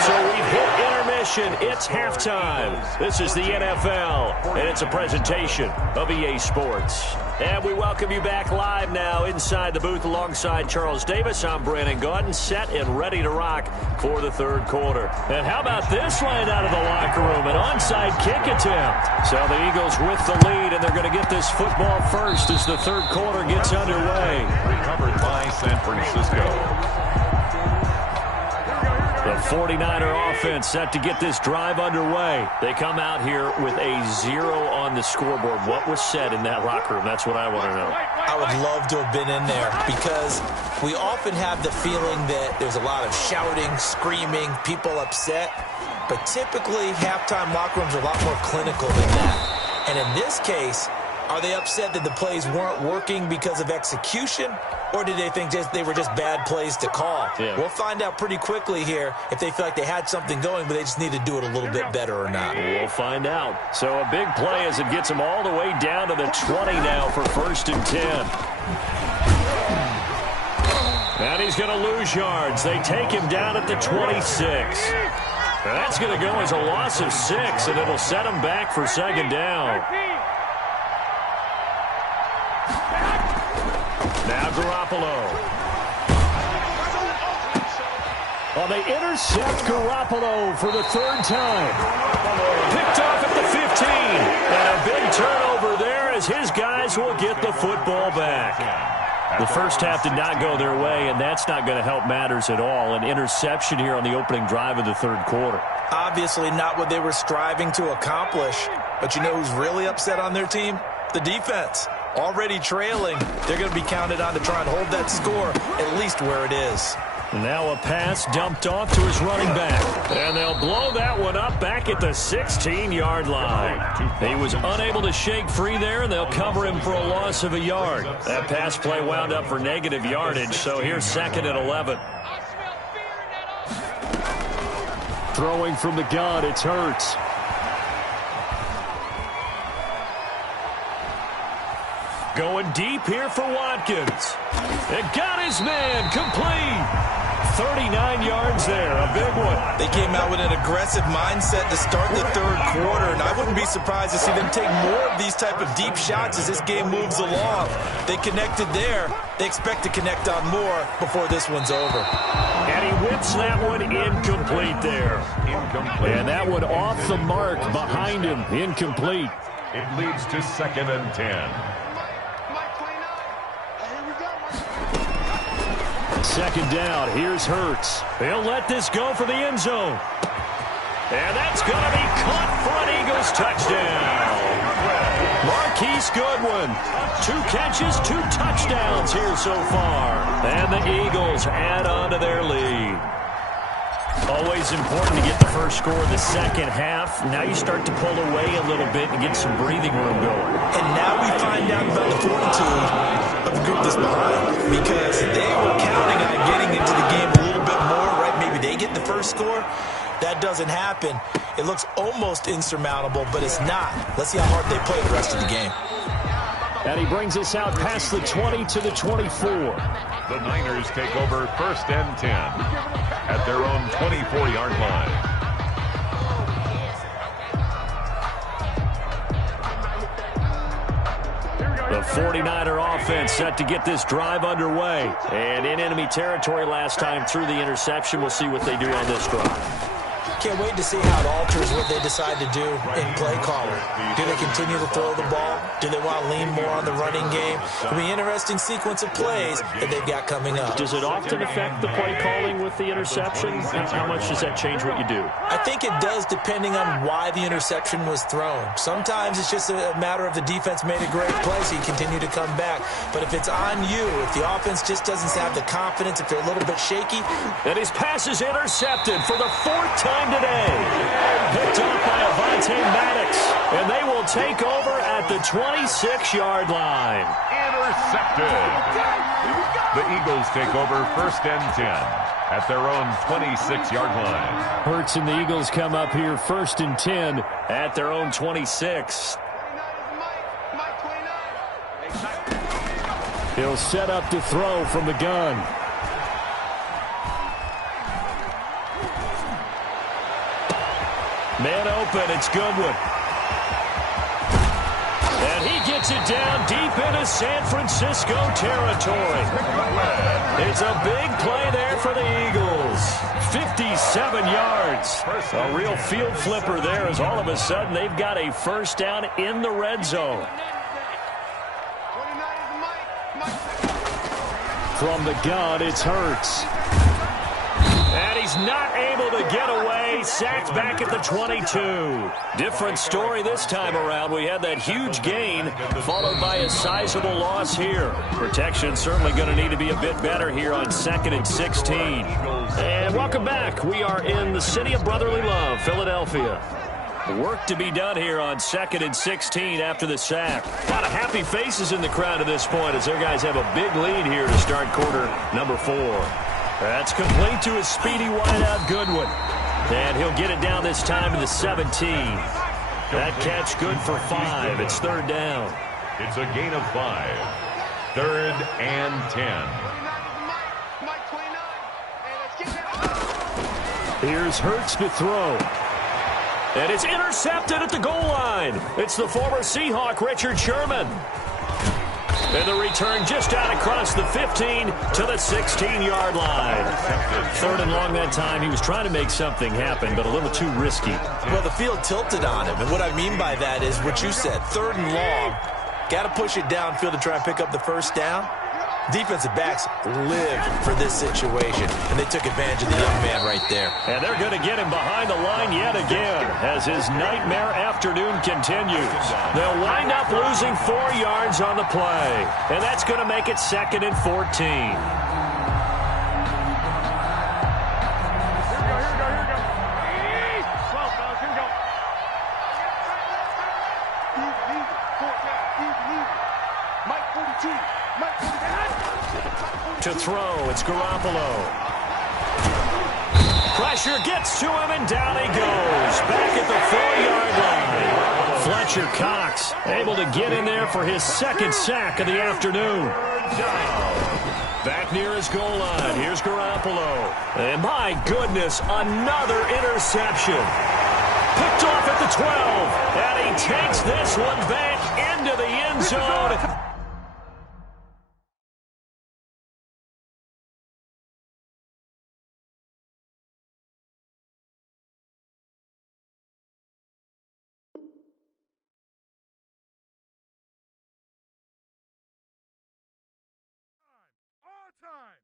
So we've hit intermission. It's halftime. This is the NFL, and it's a presentation of EA Sports. And we welcome you back live now inside the booth alongside Charles Davis. I'm Brandon Gaudin, set and ready to rock for the third quarter. And how about this line out of the locker room? An onside kick attempt. So the Eagles with the lead, and they're going to get this football first as the third quarter gets underway. Recovered by San Francisco. The 49er offense set to get this drive underway. They come out here with a 0 on the scoreboard. What was said in that locker room? That's what I want to know. I would love to have been in there, because we often have the feeling that there's a lot of shouting, screaming, people upset. But typically, halftime locker rooms are a lot more clinical than that. And in this case, are they upset that the plays weren't working because of execution, or did they think they were just bad plays to call? Yeah. We'll find out pretty quickly here if they feel like they had something going, but they just need to do it a little bit better or not. We'll find out. So a big play as it gets them all the way down to the 20 now for 1st and 10. And he's going to lose yards. They take him down at the 26. And that's going to go as a loss of 6, and it'll set him back for 2nd down. Now Garoppolo. Well, they intercept Garoppolo for the 3rd time. Picked off at the 15. And a big turnover there as his guys will get the football back. The first half did not go their way, and that's not going to help matters at all. An interception here on the opening drive of the 3rd quarter. Obviously not what they were striving to accomplish. But you know who's really upset on their team? The defense. Already trailing, they're going to be counted on to try and hold that score at least where it is. Now a pass dumped off to his running back. And they'll blow that one up back at the 16-yard line. He was unable to shake free there, and they'll cover him for a loss of a yard. That pass play wound up for negative yardage, so here's 2nd and 11. Throwing from the gun, it's Hurts. Going deep here for Watkins. And got his man complete. 39 yards there, a big one. They came out with an aggressive mindset to start the 3rd quarter, and I wouldn't be surprised to see them take more of these type of deep shots as this game moves along. They connected there. They expect to connect on more before this one's over. And he whips that one incomplete there. Incomplete. And that one off the mark behind him, incomplete. It leads to 2nd and 10. 2nd down, here's Hurts. He'll let this go for the end zone. And that's going to be caught for an Eagles touchdown. Marquise Goodwin, 2 catches, 2 touchdowns here so far. And the Eagles add on to their lead. Always important to get the first score of the second half. Now you start to pull away a little bit and get some breathing room going. And now we find out about the fortitude of the group that's behind, because they were counting on getting into the game a little bit more, right? Maybe they get the first score. That doesn't happen. It looks almost insurmountable, but it's not. Let's see how hard they play the rest of the game. And he brings us out past the 20 to the 24. The Niners take over 1st and 10 at their own 24-yard line. The 49er offense set to get this drive underway. And in enemy territory last time through the interception. We'll see what they do on this drive. Can't wait to see how it alters what they decide to do in play calling. Do they continue to throw the ball? Do they want to lean more on the running game? It'll be an interesting sequence of plays that they've got coming up. Does it often affect the play calling with the interception? How much does that change what you do? I think it does, depending on why the interception was thrown. Sometimes it's just a matter of the defense made a great play, so you continue to come back. But if it's on you, if the offense just doesn't have the confidence, if they're a little bit shaky. And his pass is intercepted for the 4th time today. Picked off by Avonte Maddox. And they will take over at the 26-yard line. Intercepted. The Eagles take over 1st and 10 at their own 26-yard line. Hurts and the Eagles come up here 1st and 10 at their own 26. He'll set up to throw from the gun. Man open, it's Goodwin. And he gets it down deep into San Francisco territory. It's a big play there for the Eagles. 57 yards. A real field flipper there as all of a sudden they've got a 1st down in the red zone. From the gun, it's Hurts. And he's not able to get away. Sacked back at the 22. Different story this time around. We had that huge gain followed by a sizable loss here. Protection certainly going to need to be a bit better here on 2nd and 16. And welcome back. We are in the city of brotherly love, Philadelphia. Work to be done here on 2nd and 16 after the sack. A lot of happy faces in the crowd at this point as their guys have a big lead here to start quarter number 4. That's complete to his speedy wideout Goodwin. And he'll get it down this time to the 17. That catch good for 5. It's 3rd down. It's a gain of 5. 3rd and 10. Here's Hurts to throw. And it's intercepted at the goal line. It's the former Seahawk, Richard Sherman. And the return just out across the 15 to the 16-yard line. 3rd and long that time. He was trying to make something happen, but a little too risky. Well, the field tilted on him. And what I mean by that is what you said. 3rd and long. Got to push it downfield to try and pick up the 1st down. Defensive backs lived for this situation, and they took advantage of the young man right there. And they're going to get him behind the line yet again as his nightmare afternoon continues. They'll wind up losing 4 yards on the play, and that's going to make it 2nd and 14. To throw, it's Garoppolo. Pressure gets to him, and down he goes. Back at the 4-yard line. Fletcher Cox able to get in there for his 2nd sack of the afternoon. Back near his goal line. Here's Garoppolo. And my goodness, another interception. Picked off at the 12. And he takes this one back into the end zone. Time.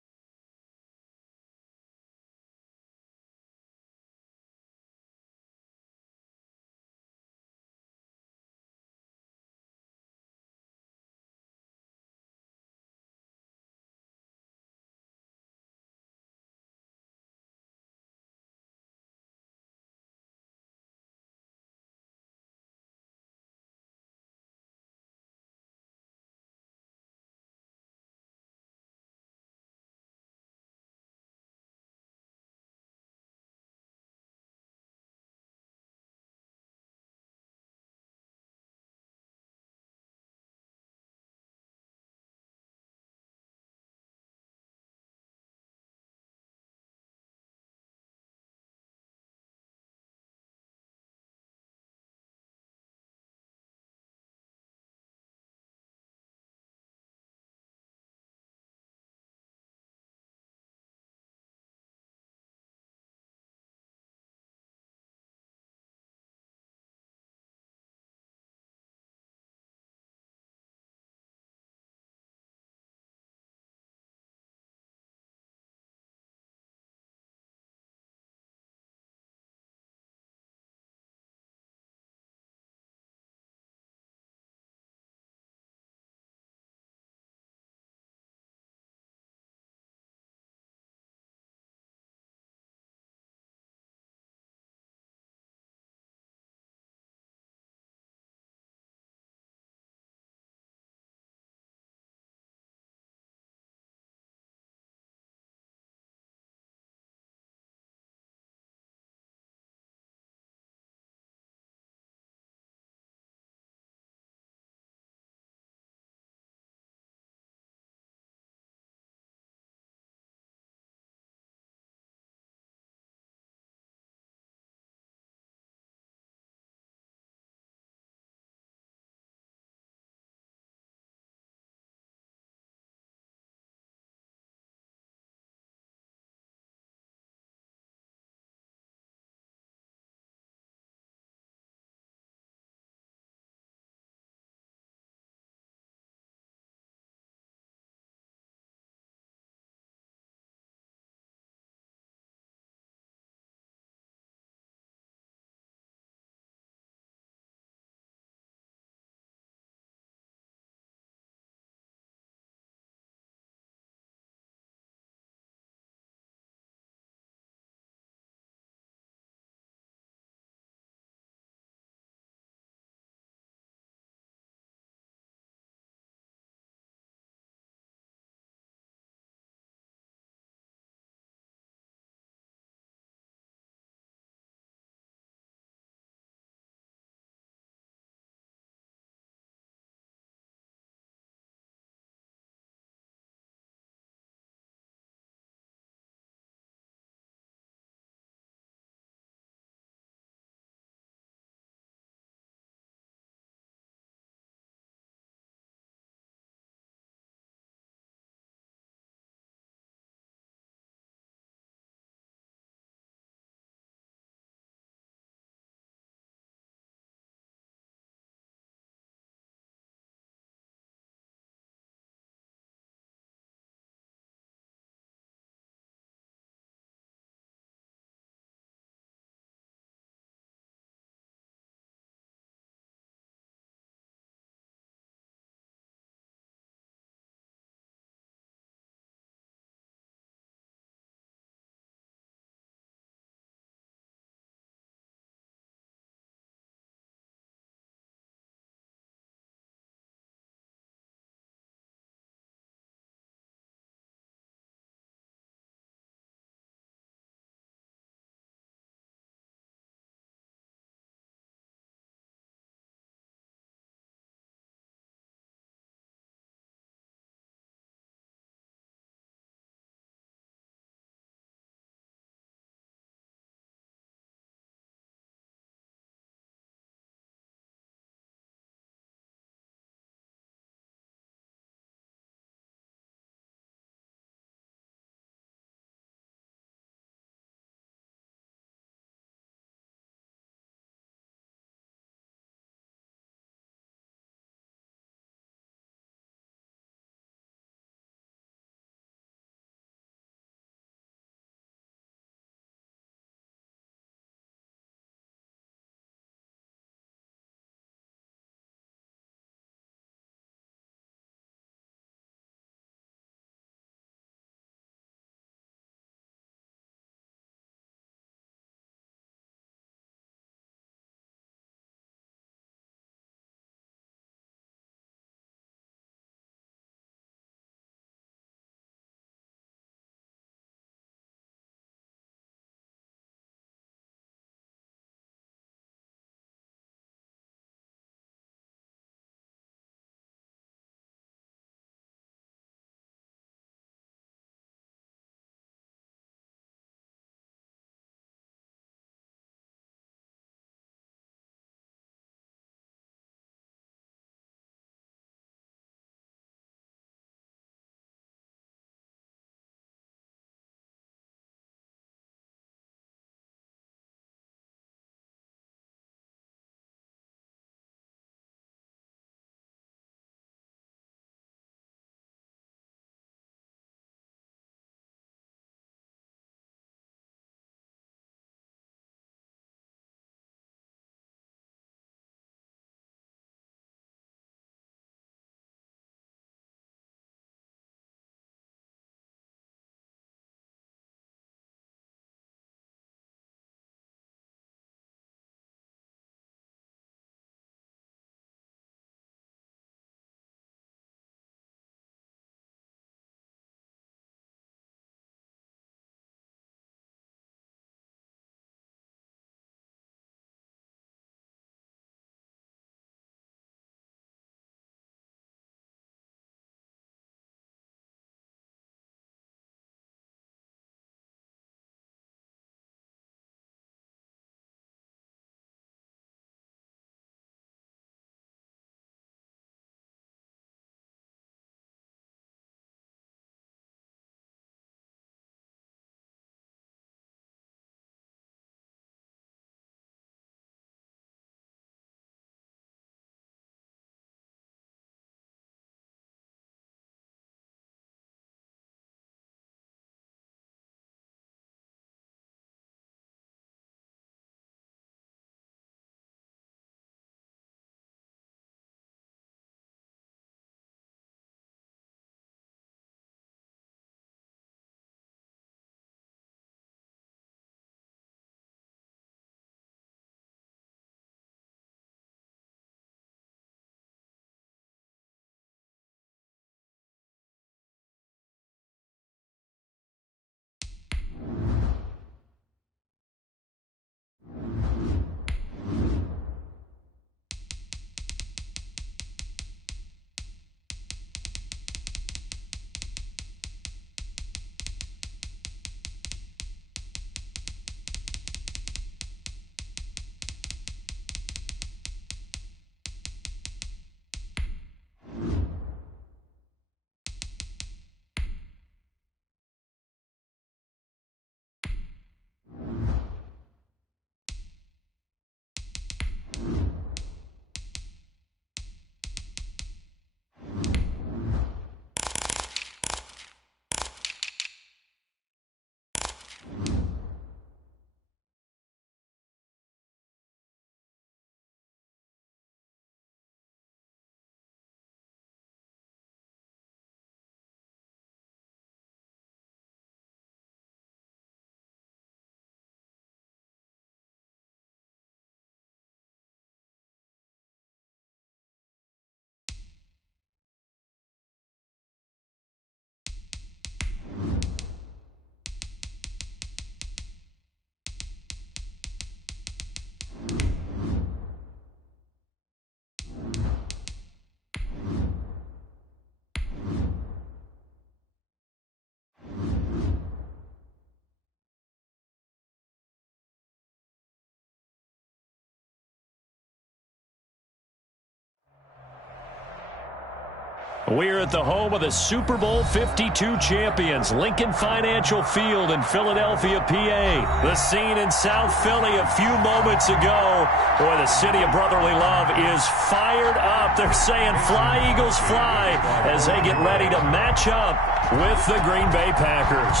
We're at the home of the Super Bowl 52 champions, Lincoln Financial Field in Philadelphia, PA. The scene in South Philly a few moments ago. Boy, the city of brotherly love is fired up. They're saying, "Fly, Eagles, fly," as they get ready to match up with the Green Bay Packers.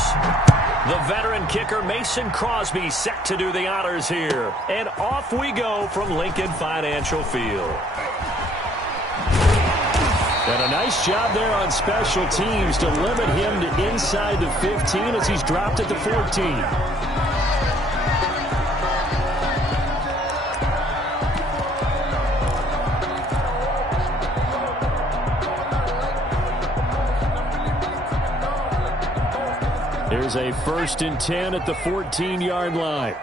The veteran kicker Mason Crosby set to do the honors here. And off we go from Lincoln Financial Field. And a nice job there on special teams to limit him to inside the 15 as he's dropped at the 14. There's a 1st and 10 at the 14-yard line.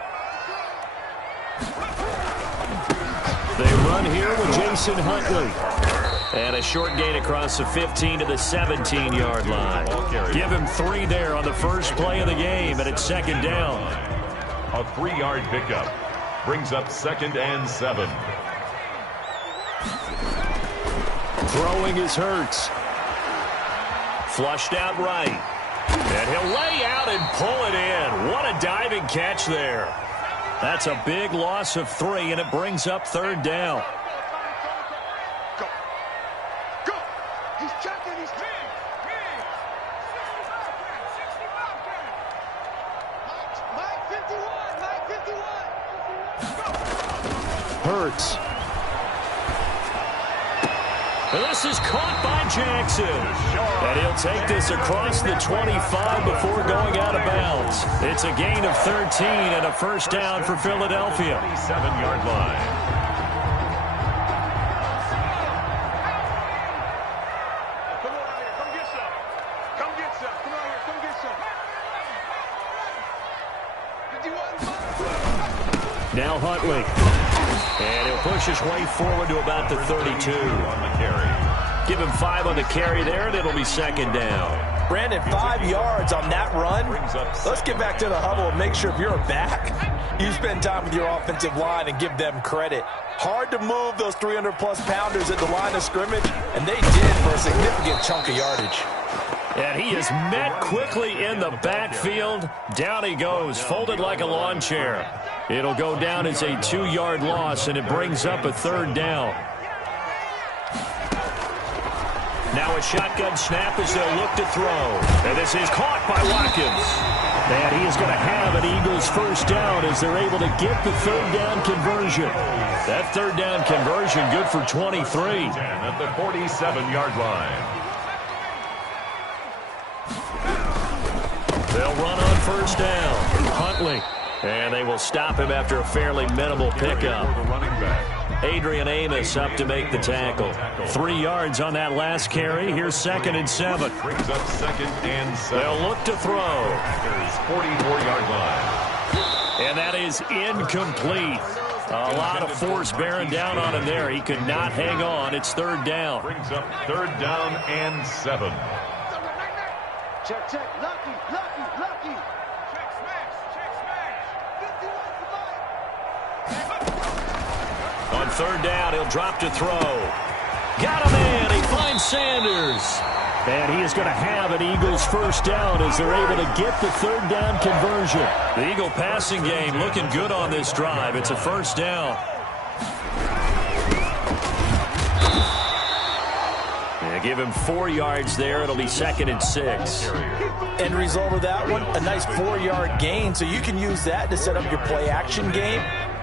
They run here with Jason Huntley. And a short gain across the 15 to the 17-yard line. Give him 3 there on the first play of the game, and it's 2nd down. A 3-yard pickup brings up 2nd and 7. Throwing is Hurts. Flushed out right. And he'll lay out and pull it in. What a diving catch there. That's a big loss of 3, and it brings up 3rd down. Hurts. This is caught by Jackson. And he'll take this across the 25 before going out of bounds. It's a gain of 13 and a 1st down for Philadelphia. 27-yard line. Come on out here. Come get some. Come get some. Come out here. Come get some. Now Huntley. And he'll push his way forward to about the 32. On the carry. Give him 5 on the carry there, and it'll be 2nd down. Brandon, 5 yards on that run. Let's get back to the huddle and make sure if you're a back, you spend time with your offensive line and give them credit. Hard to move those 300-plus pounders at the line of scrimmage, and they did for a significant chunk of yardage. And he is met quickly in the backfield. Down he goes, folded like a lawn chair. It'll go down as a 2-yard loss, and it brings up a 3rd down. Now a shotgun snap as they'll look to throw. And this is caught by Watkins. And he is going to have an Eagles 1st down as they're able to get the 3rd down conversion. That 3rd down conversion good for 23. At the 47-yard line. They'll run on 1st down. Huntley. And they will stop him after a fairly minimal pickup. The running back. Adrian Amos up to make the tackle. 3 yards on that last carry. Here's 2nd and 7. Brings up 2nd and 7. They'll look to throw. Packers 44-yard line. And that is incomplete. A lot of force bearing down on him there. He could not hang on. It's 3rd down. Brings up 3rd down and 7. Check, check. Lucky, lucky, lucky. Check, smash, check, smash. 51 On 3rd down, he'll drop to throw. Got him in. He finds Sanders. And he is going to have an Eagles 1st down as they're able to get the 3rd down conversion. The Eagle passing game looking good on this drive. It's a 1st down. Give him 4 yards there. It'll be 2nd and 6. End result of that one, a nice 4-yard gain. So you can use that to set up your play-action game,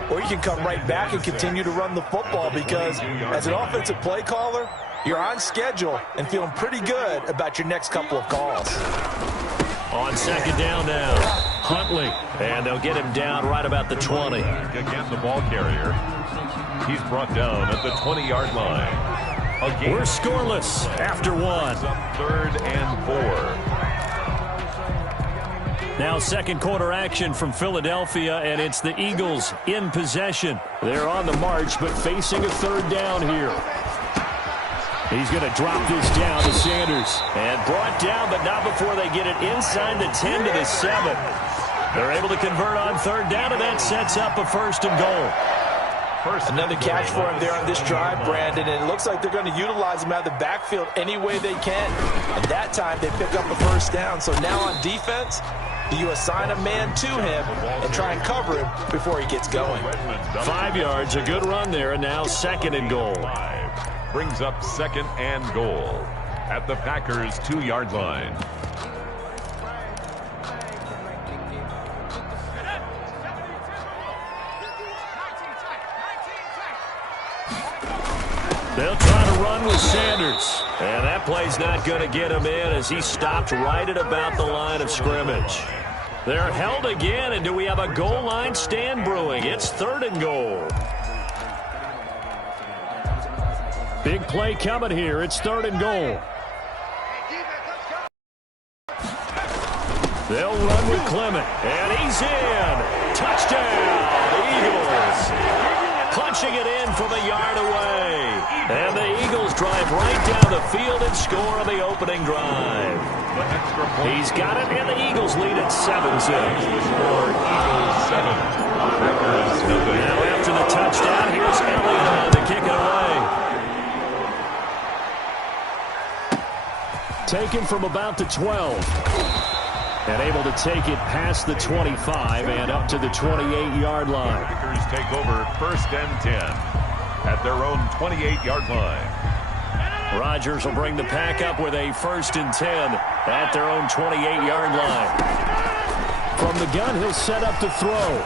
or you can come right back and continue to run the football because as an offensive play caller, you're on schedule and feeling pretty good about your next couple of calls. On 2nd down now, Huntley. And they'll get him down right about the 20. Again, the ball carrier. He's brought down at the 20-yard line. We're scoreless after 1. 3rd and 4. Now 2nd quarter action from Philadelphia, and it's the Eagles in possession. They're on the march, but facing a 3rd down here. He's going to drop this down to Sanders. And brought down, but not before they get it inside the 10 to the 7. They're able to convert on 3rd down, and that sets up a 1st and goal. Another catch for him there on this drive, Brandon, and it looks like they're going to utilize him out of the backfield any way they can. And that time they pick up a first down. So now on defense, do you assign a man to him and try and cover him before he gets going? 5 yards, a good run there, and now 2nd and goal. Brings up 2nd and goal at the Packers' 2-yard line. They'll try to run with Sanders. And that play's not going to get him in as he stopped right at about the line of scrimmage. They're held again, and do we have a goal line stand brewing? It's 3rd and goal. Big play coming here. It's 3rd and goal. They'll run with Clement, and he's in. Touchdown, Eagles. Punching it in from a yard away. And the Eagles drive right down the field and score on the opening drive. He's got it, and the Eagles lead at 7-6. Eagles 7. Packers nothing. Now after the touchdown, here's Elliott to kick it away. Taken from about the 12. And able to take it past the 25 and up to the 28-yard line. Packers take over 1st and 10 at their own 28-yard line. Rodgers will bring the pack up with a 1st and 10 at their own 28-yard line. From the gun, he'll set up to throw.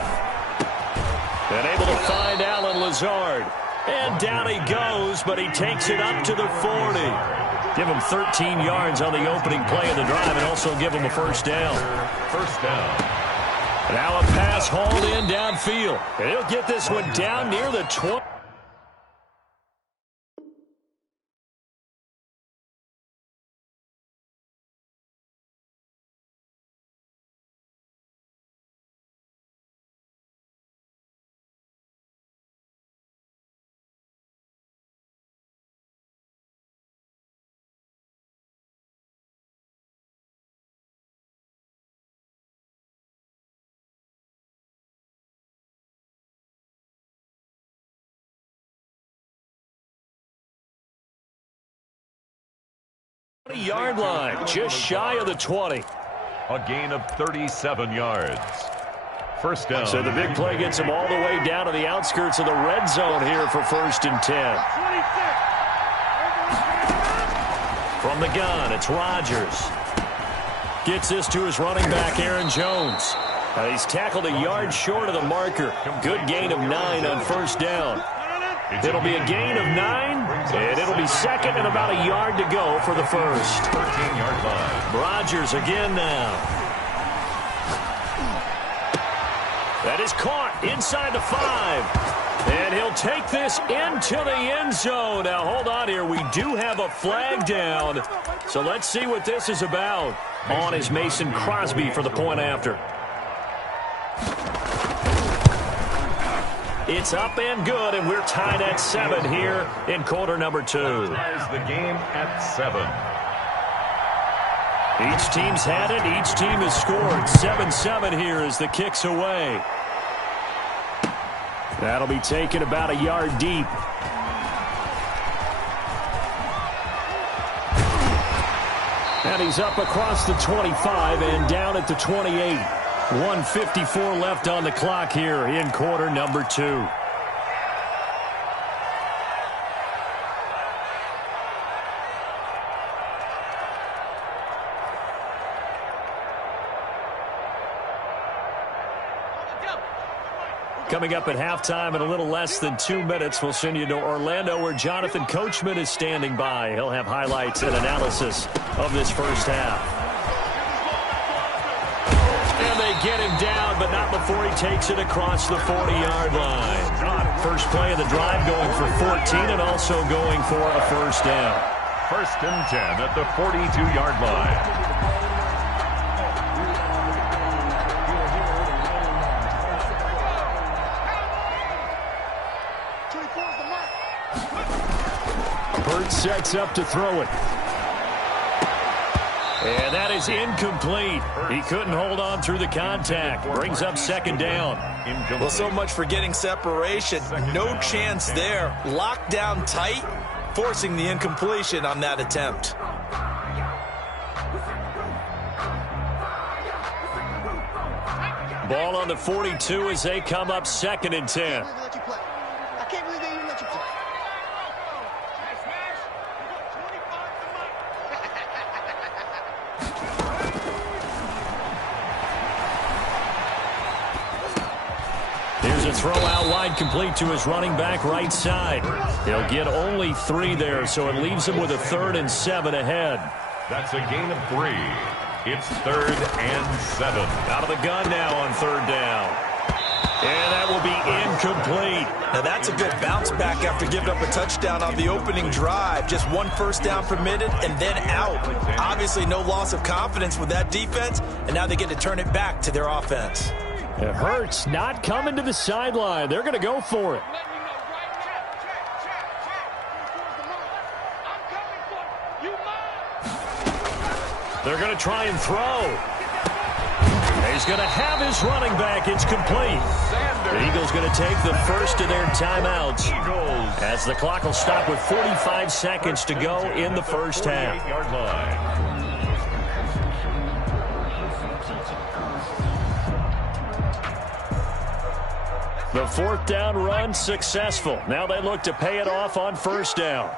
And able to find Allen Lazard. And down he goes, but he takes it up to the 40. Give him 13 yards on the opening play of the drive and also give him a first down. First down. Now a pass hauled in downfield. And he'll get this one down near the 20. Yard line, just shy of the 20. A gain of 37 yards. First down. So the big play gets him all the way down to the outskirts of the red zone here for 1st and 10. From the gun, it's Rodgers. Gets this to his running back, Aaron Jones. He's tackled a yard short of the marker. Good gain of 9 on 1st down. It'll be a gain of 9, and it'll be 2nd and about a yard to go for the 1st. 13-yard line. Rodgers again now. That is caught inside the 5. And he'll take this into the end zone. Now, hold on here. We do have a flag down. So let's see what this is about. On is Mason Crosby for the point after. It's up and good, and we're tied at 7 here in quarter number 2. Ties the game at 7. Each team's had it. Each team has scored. 7-7 here as the kick's away. That'll be taken about a yard deep. And he's up across the 25 and down at the 28. 1:54 left on the clock here in quarter number 2. Coming up at halftime in a little less than 2 minutes, we'll send you to Orlando where Jonathan Coachman is standing by. He'll have highlights and analysis of this first half. And they get him down, but not before he takes it across the 40-yard line. First play of the drive going for 14 and also going for a first down. 1st and 10 at the 42-yard line. Burt sets up to throw it. And that is incomplete. He couldn't hold on through the contact. Brings up second down. Well, so much for getting separation. No chance there. Locked down tight, forcing the incompletion on that attempt. Ball on the 42 as they come up 2nd and 10. I can't believe they even let you play. Here's a throw out wide, complete to his running back right side. He'll get only 3 there, so it leaves him with a 3rd and 7 ahead. That's a gain of 3. It's 3rd and 7. Out of the gun now on 3rd down. And that will be incomplete. Now that's a good bounce back after giving up a touchdown on the opening drive. Just 1 first down permitted and then out. Obviously no loss of confidence with that defense, and now they get to turn it back to their offense. It hurts not coming to the sideline. They're going to go for it. They're going to try and throw. He's going to have his running back. It's complete. The Eagles going to take the first of their timeouts as the clock will stop with 45 seconds to go in the first half. The 4th down run successful. Now they look to pay it off on 1st down.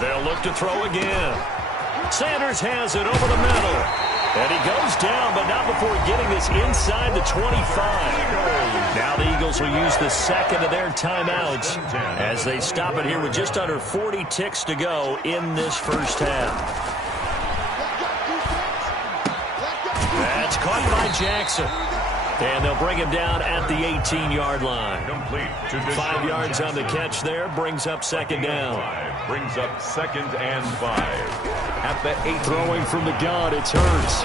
They'll look to throw again. Sanders has it over the middle. And he goes down, but not before getting this inside the 25. Now the Eagles will use the 2nd of their timeouts as they stop it here with just under 40 ticks to go in this first half. That's caught by Jackson. And they'll bring him down at the 18-yard line. 5 yards on the catch there. Brings up 2nd down. Brings up 2nd and 5. At the 8. Throwing from the gun, it's Hurts.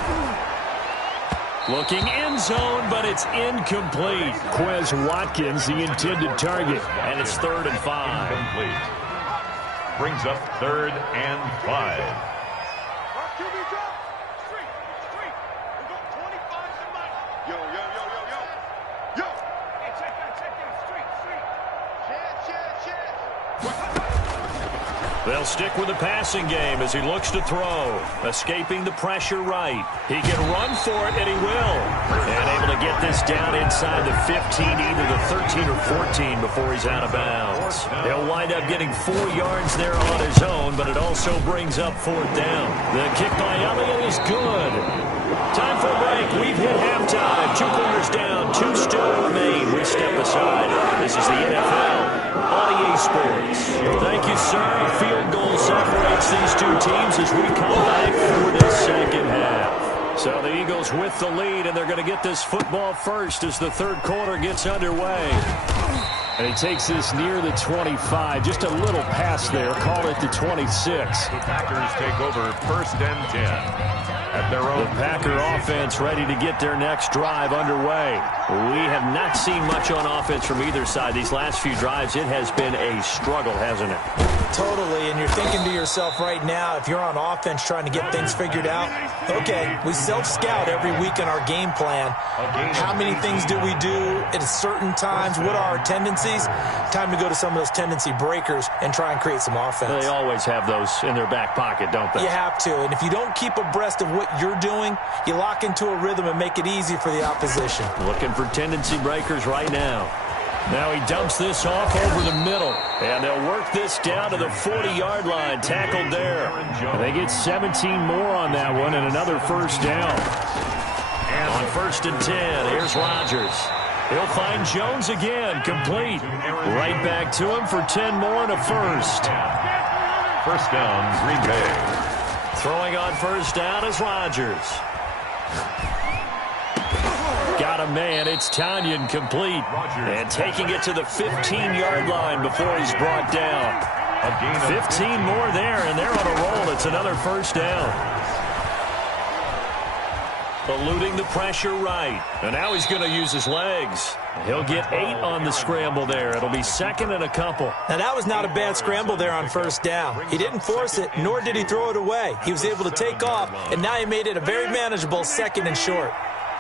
Looking end zone, but it's incomplete. Quez Watkins, the intended target. And it's 3rd and 5. Incomplete. Brings up 3rd and 5. They'll stick with the passing game as he looks to throw. Escaping the pressure right. He can run for it, and he will. And able to get this down inside the 15, either the 13 or 14 before he's out of bounds. He'll wind up getting 4 yards there on his own, but it also brings up 4th down. The kick by Elliott is good. Time for a break. We've hit halftime. 2 quarters down, 2 still remain. We step aside. This is the NFL on EA Sports. Thank you, sir. A field goal separates these 2 teams as we come back for the 2nd half. So the Eagles with the lead, and they're going to get this football first as the 3rd quarter gets underway. And he takes this near the 25. Just a little pass there. Call it the 26. The Packers take over 1st and 10. At their own. The Packer offense ready to get their next drive underway. We have not seen much on offense from either side. These last few drives, it has been a struggle, hasn't it? Totally, and you're thinking to yourself right now, if you're on offense trying to get things figured out, okay, we self-scout every week in our game plan. How many things do we do at certain times? What are our tendencies? Time to go to some of those tendency breakers and try and create some offense. They always have those in their back pocket, don't they? You have to, and if you don't keep abreast of what you're doing, you lock into a rhythm and make it easy for the opposition. Looking for tendency breakers right now. Now he dumps this off over the middle, and they'll work this down to the 40-yard line, tackled there. And they get 17 more on that one and another first down. And on 1st and 10, here's Rodgers. He'll find Jones again, complete. Right back to him for 10 more and a first. First down, Green Bay. Throwing on 1st down is Rodgers. Got a man. It's Tanyan, complete. And taking it to the 15-yard line before he's brought down. 15 more there, and they're on a roll. It's another first down. eluding the pressure right. And now he's going to use his legs. He'll get 8 on the scramble there. It'll be second and a couple. Now, that was not a bad scramble there on first down. He didn't force it, nor did he throw it away. He was able to take off, and now he made it a very manageable second and short.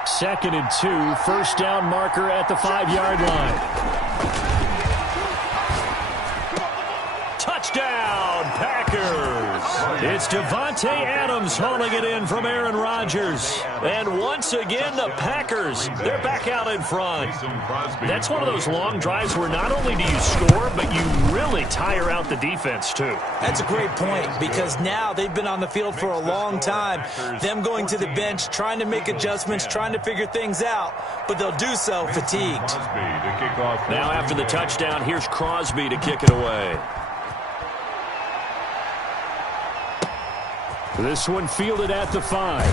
Second and 2, first down marker at the 5-yard line. Touchdown, Packers! It's Davante Adams hauling it in from Aaron Rodgers. And once again, the Packers, they're back out in front. That's one of those long drives where not only do you score, but you really tire out the defense, too. That's a great point, because now they've been on the field for a long time. Them going to the bench, trying to make adjustments, trying to figure things out, but they'll do so fatigued. Now after the touchdown, here's Crosby to kick it away. This one fielded at the 5.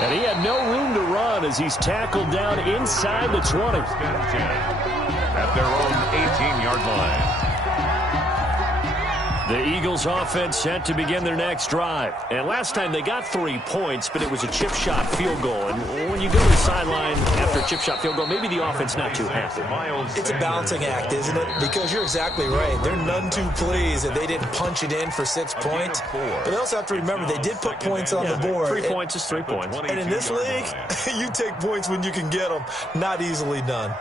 And he had no room to run as he's tackled down inside the 20. At their own 18-yard line. The Eagles offense set to begin their next drive. And last time they got 3 points, but it was a chip shot field goal. And when you go to the sideline after a chip shot field goal, maybe the offense not too happy. It's a balancing act, isn't it? Because you're exactly right. They're none too pleased that they didn't punch it in for 6 points. But they also have to remember they did put points on the board. 3 points is 3 points. And in this league, you take points when you can get them. Not easily done.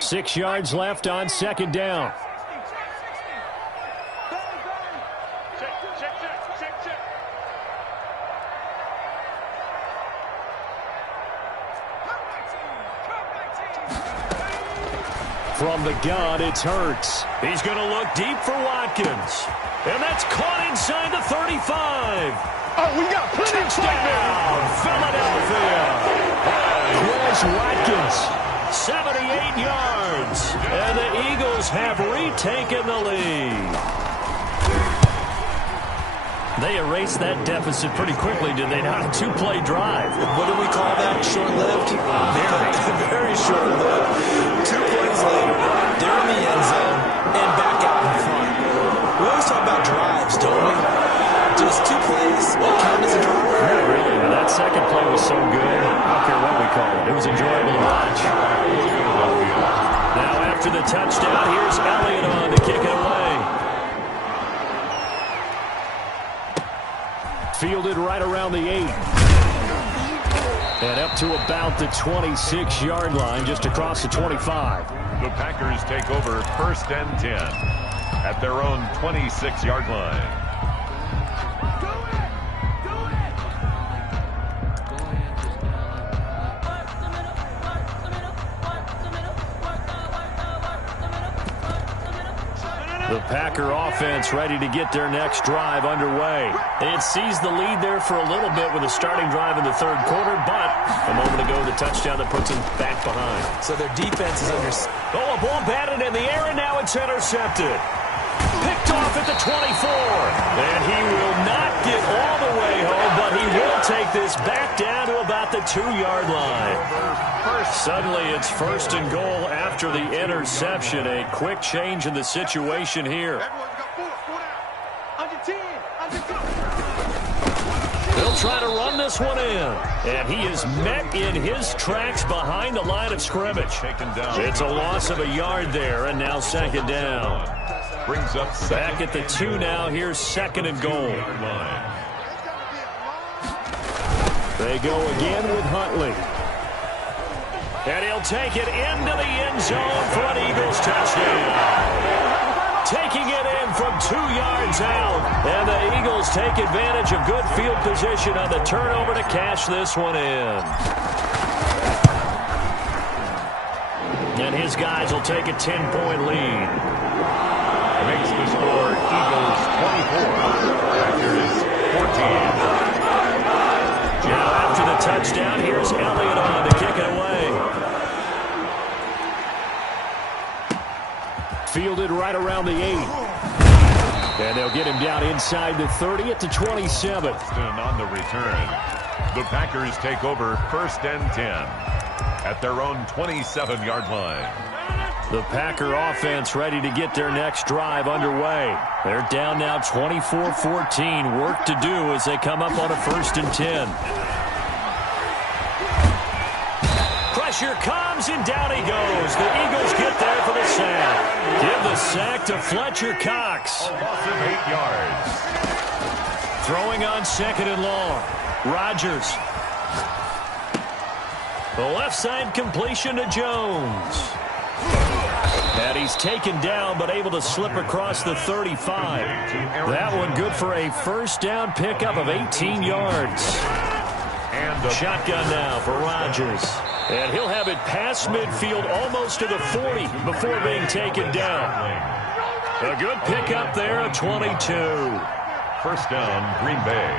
6 yards left on second down. From the gun, it's Hurts. He's going to look deep for Watkins. And that's caught inside the 35. Oh, we got plenty of Touchdown, Philadelphia. Quez Watkins, 78 yards. And the Eagles have retaken the lead. They erased that deficit pretty quickly, did they not? A 2-play drive. What do we call that? Short-lived? Very short-lived. 2 plays later, they're in the end zone and back out in front. We always talk about drives, don't we? Just 2 plays count as a drive? Not really. That second play was so good. I don't care what we call it. It was enjoyable to watch. Now after the touchdown, here's Elliott on to kick it away. Fielded right around the 8. And up to about the 26-yard line, just across the 25. The Packers take over first and 10 at their own 26-yard line. The Packer offense ready to get their next drive underway. They had seized the lead there for a little bit with a starting drive in the third quarter, but a moment ago the touchdown that puts them back behind. So their defense is under... Oh, a ball batted in the air, and now it's intercepted. Picked off at the 24. And he will not get all the way home, but he will take this back down to about the 2-yard line. Suddenly it's first and goal after the interception. A quick change in the situation here. Everyone's got 4 down. Under 10. Under 10. They'll try to run this one in. And he is met in his tracks behind the line of scrimmage. It's a loss of a yard there, and now second down. Brings up back at the 2 now. Here's second and goal. They go again with Huntley. And he'll take it into the end zone for an Eagles touchdown. Taking it in from 2 yards out. And the Eagles take advantage of good field position on the turnover to cash this one in. And his guys will take a 10-point lead. Makes the score Eagles 24, Packers 14. Now after the touchdown, here's Elliott on to kick it away. Fielded right around the 8. And they'll get him down inside the 30 at the 27. On the return, the Packers take over first and 10 at their own 27-yard line. The Packer offense ready to get their next drive underway. They're down now 24-14. Work to do as they come up on a 1st and 10. Pressure comes, and down he goes. The Eagles get there for the sack. Give the sack to Fletcher Cox. A loss of 8 yards. Throwing on 2nd and long. Rodgers. The left side completion to Jones. And he's taken down, but able to slip across the 35. That one good for a 1st down pickup of 18 yards. And the shotgun now for Rodgers. And he'll have it past midfield almost to the 40 before being taken down. A good pickup there at 22. 1st down, Green Bay.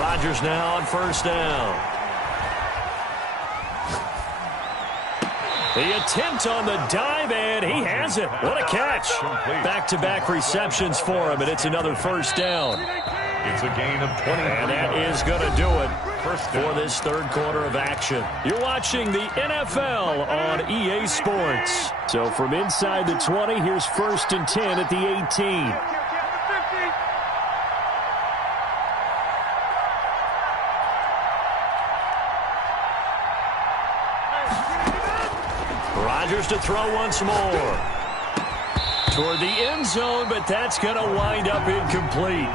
Rodgers now on 1st down. The attempt on the dive, and he has it. What a catch. Back-to-back receptions for him, and it's another 1st down. It's a gain of 20. And that is going to do it for this 3rd quarter of action. You're watching the NFL on EA Sports. So from inside the 20, here's 1st and 10 at the 18. Rodgers to throw once more. Toward the end zone, but that's going to wind up incomplete.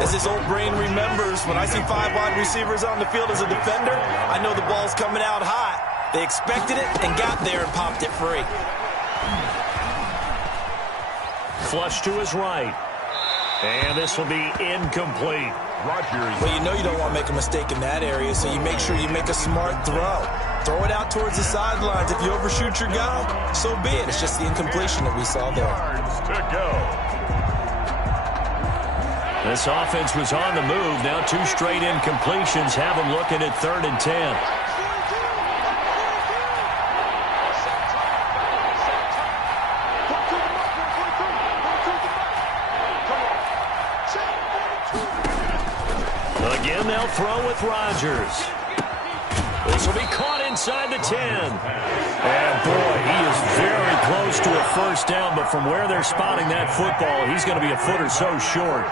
As his old brain remembers, when I see 5 wide receivers on the field as a defender, I know the ball's coming out hot. They expected it and got there and popped it free. Flush to his right. And this will be incomplete. Rodgers. Well, you know you don't want to make a mistake in that area, so you make sure you make a smart throw. Throw it out towards the sidelines. If you overshoot your guy, so be it. It's just the incompletion that we saw there. Yards to go. This offense was on the move. Now 2 straight incompletions have them looking at 3rd and 10. Again, they'll throw with Rodgers. This will be caught inside the 10. And, boy, he is very close to a 1st down, but from where they're spotting that football, he's going to be a foot or so short.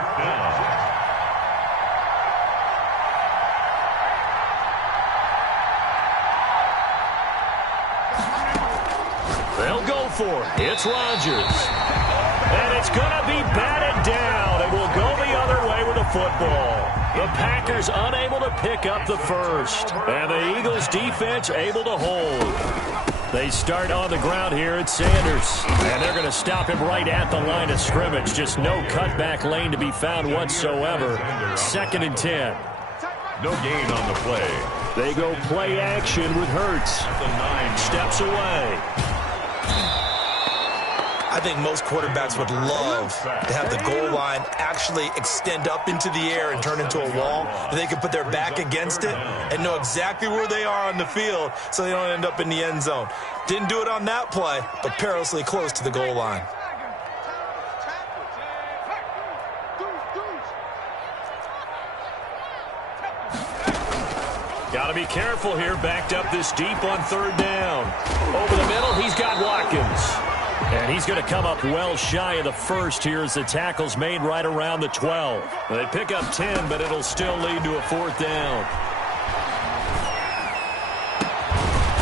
They'll go for it. It's Rodgers. And it's going to be batted down, and will go the other way with the football. The Packers unable to pick up the 1st. And the Eagles defense able to hold. They start on the ground here at Sanders. And they're going to stop him right at the line of scrimmage. Just no cutback lane to be found whatsoever. 2nd and 10. No gain on the play. They go play action with Hurts. The 9 steps away. I think most quarterbacks would love to have the goal line actually extend up into the air and turn into a wall. And they can put their back against it and know exactly where they are on the field so they don't end up in the end zone. Didn't do it on that play, but perilously close to the goal line. Got to be careful here, backed up this deep on 3rd down. Over the middle, he's got Watkins. And he's going to come up well shy of the 1st here as the tackle's made right around the 12. They pick up 10, but it'll still lead to a 4th down.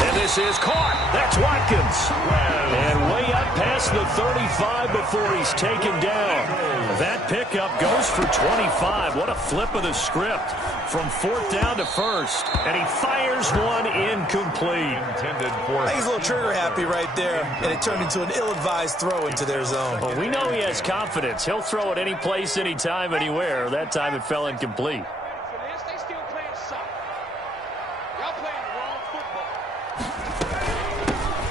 And this is caught. That's Watkins. And way up past the 35 before he's taken down. That pickup goes for 25. What a flip of the script. From 4th down to 1st. And he fires one incomplete. Intended for. I think he's a little trigger happy right there. And it turned into an ill-advised throw into their zone. Well, we know he has confidence. He'll throw it any place, anytime, anywhere. That time it fell incomplete. They still playing soccer. Y'all playing the wrong football.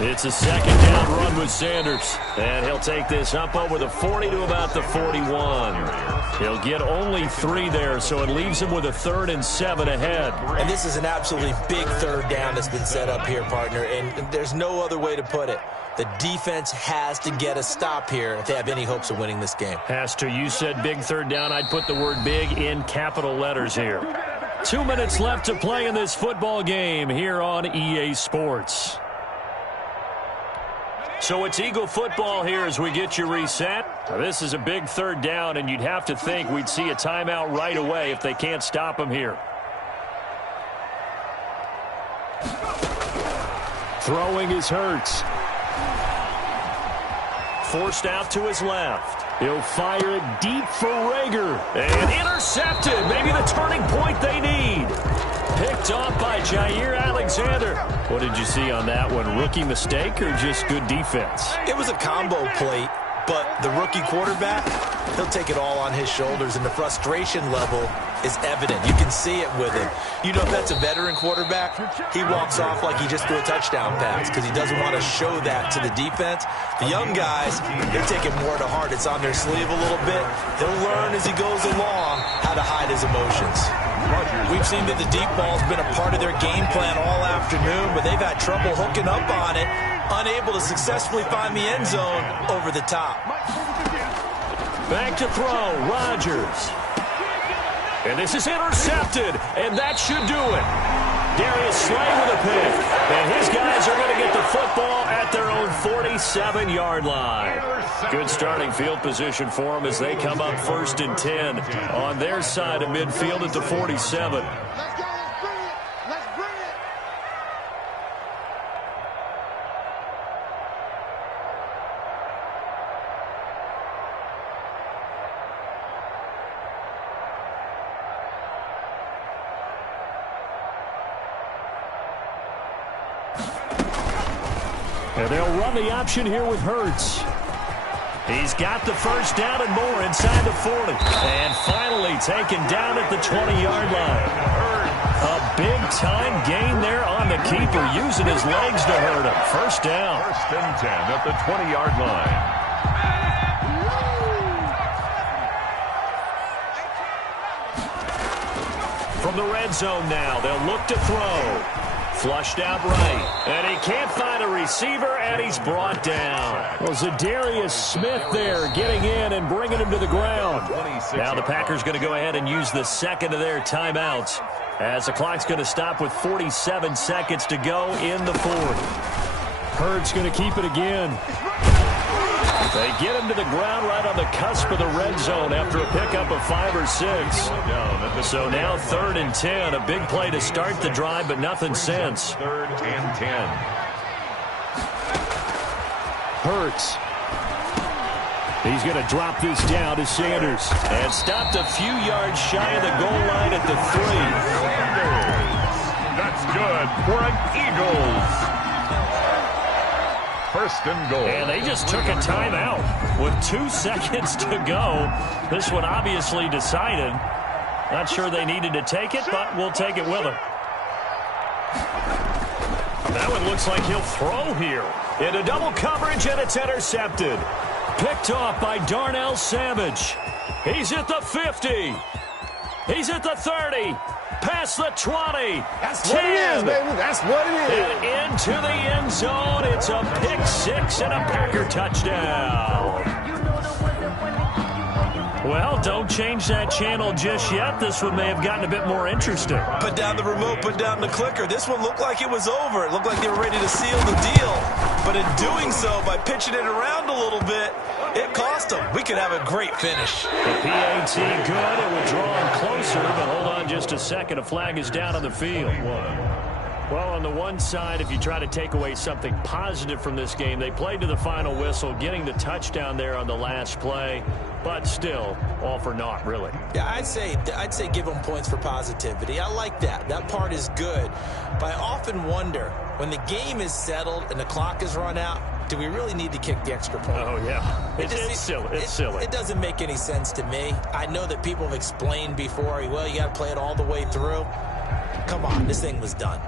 It's a 2nd down run with Sanders. And he'll take this up over the 40 to about the 41. He'll get only 3 there, so it leaves him with a 3rd and 7 ahead. And this is an absolutely big 3rd down that's been set up here, partner. And there's no other way to put it. The defense has to get a stop here if they have any hopes of winning this game. Has to. You said big 3rd down. I'd put the word big in capital letters here. 2 minutes left to play in this football game here on EA Sports. So it's Eagle football here as we get you reset. Now, this is a big third down, and you'd have to think we'd see a timeout right away if they can't stop him here. Throwing is Hurts. Forced out to his left. He'll fire it deep for Rager. And intercepted. Maybe the turning point they need. Picked off by Jair Alexander. What did you see on that one? Rookie mistake or just good defense? It was a combo plate, but the rookie quarterback, he'll take it all on his shoulders, and the frustration level is evident. You can see it with him. You know, if that's a veteran quarterback, he walks off like he just threw a touchdown pass because he doesn't want to show that to the defense. The young guys, they take it more to heart. It's on their sleeve a little bit. He'll learn as he goes along how to hide his emotions. We've seen that the deep ball's been a part of their game plan all afternoon, but they've had trouble hooking up on it, unable to successfully find the end zone over the top. Back to throw, Rodgers. And this is intercepted, and that should do it. Darius Slay with a pick. And his guys are going to get the football at their own 47-yard line. Good starting field position for them as they come up 1st and 10 on their side of midfield at the 47. Let's go. Let's bring it. Let's bring it. And they'll run the option here with Hurts. He's got the first down and more inside the 40. And finally taken down at the 20-yard line. A big-time gain there on the keeper, using his legs to hurt him. First down. 1st and 10 at the 20-yard line. From the red zone now, they'll look to throw. Flushed out right. And he can't find a receiver, and he's brought down. Well, Zadarius Smith there getting in and bringing him to the ground. Now the Packers going to go ahead and use the second of their timeouts as the clock's going to stop with 47 seconds to go in the fourth. Hurts going to keep it again. They get him to the ground right on the cusp of the red zone after a pickup of 5 or 6. So now 3rd and 10. A big play to start the drive, but nothing since. 3rd and 10. Hurts. He's going to drop this down to Sanders. And stopped a few yards shy of the goal line at the 3. That's good for an Eagles. 1st and goal. And they just took a timeout with 2 seconds to go. This one obviously decided. Not sure they needed to take it, but we'll take it with them. That one looks like he'll throw here. Into double coverage, and it's intercepted. Picked off by Darnell Savage. He's at the 50. He's at the 30. Past the 20. That's 10. what it is, baby. That's what it is. And into the end zone. It's a pick 6 and a Packer touchdown. Well, don't change that channel just yet. This one may have gotten a bit more interesting. Put down the remote, put down the clicker. This one looked like it was over. It looked like they were ready to seal the deal. But in doing so, by pitching it around a little bit, it cost them. We could have a great finish. The PAT good. It would draw him closer, but hold on just a second. A flag is down on the field. Well, on the one side, if you try to take away something positive from this game, they played to the final whistle, getting the touchdown there on the last play, but still, all for naught, really. Yeah, I'd say give them points for positivity. I like that. That part is good. But I often wonder, when the game is settled and the clock is run out, do we really need to kick the extra point? Oh, yeah. It's silly. It's silly. It doesn't make any sense to me. I know that people have explained before, well, you got to play it all the way through. Come on, this thing was done.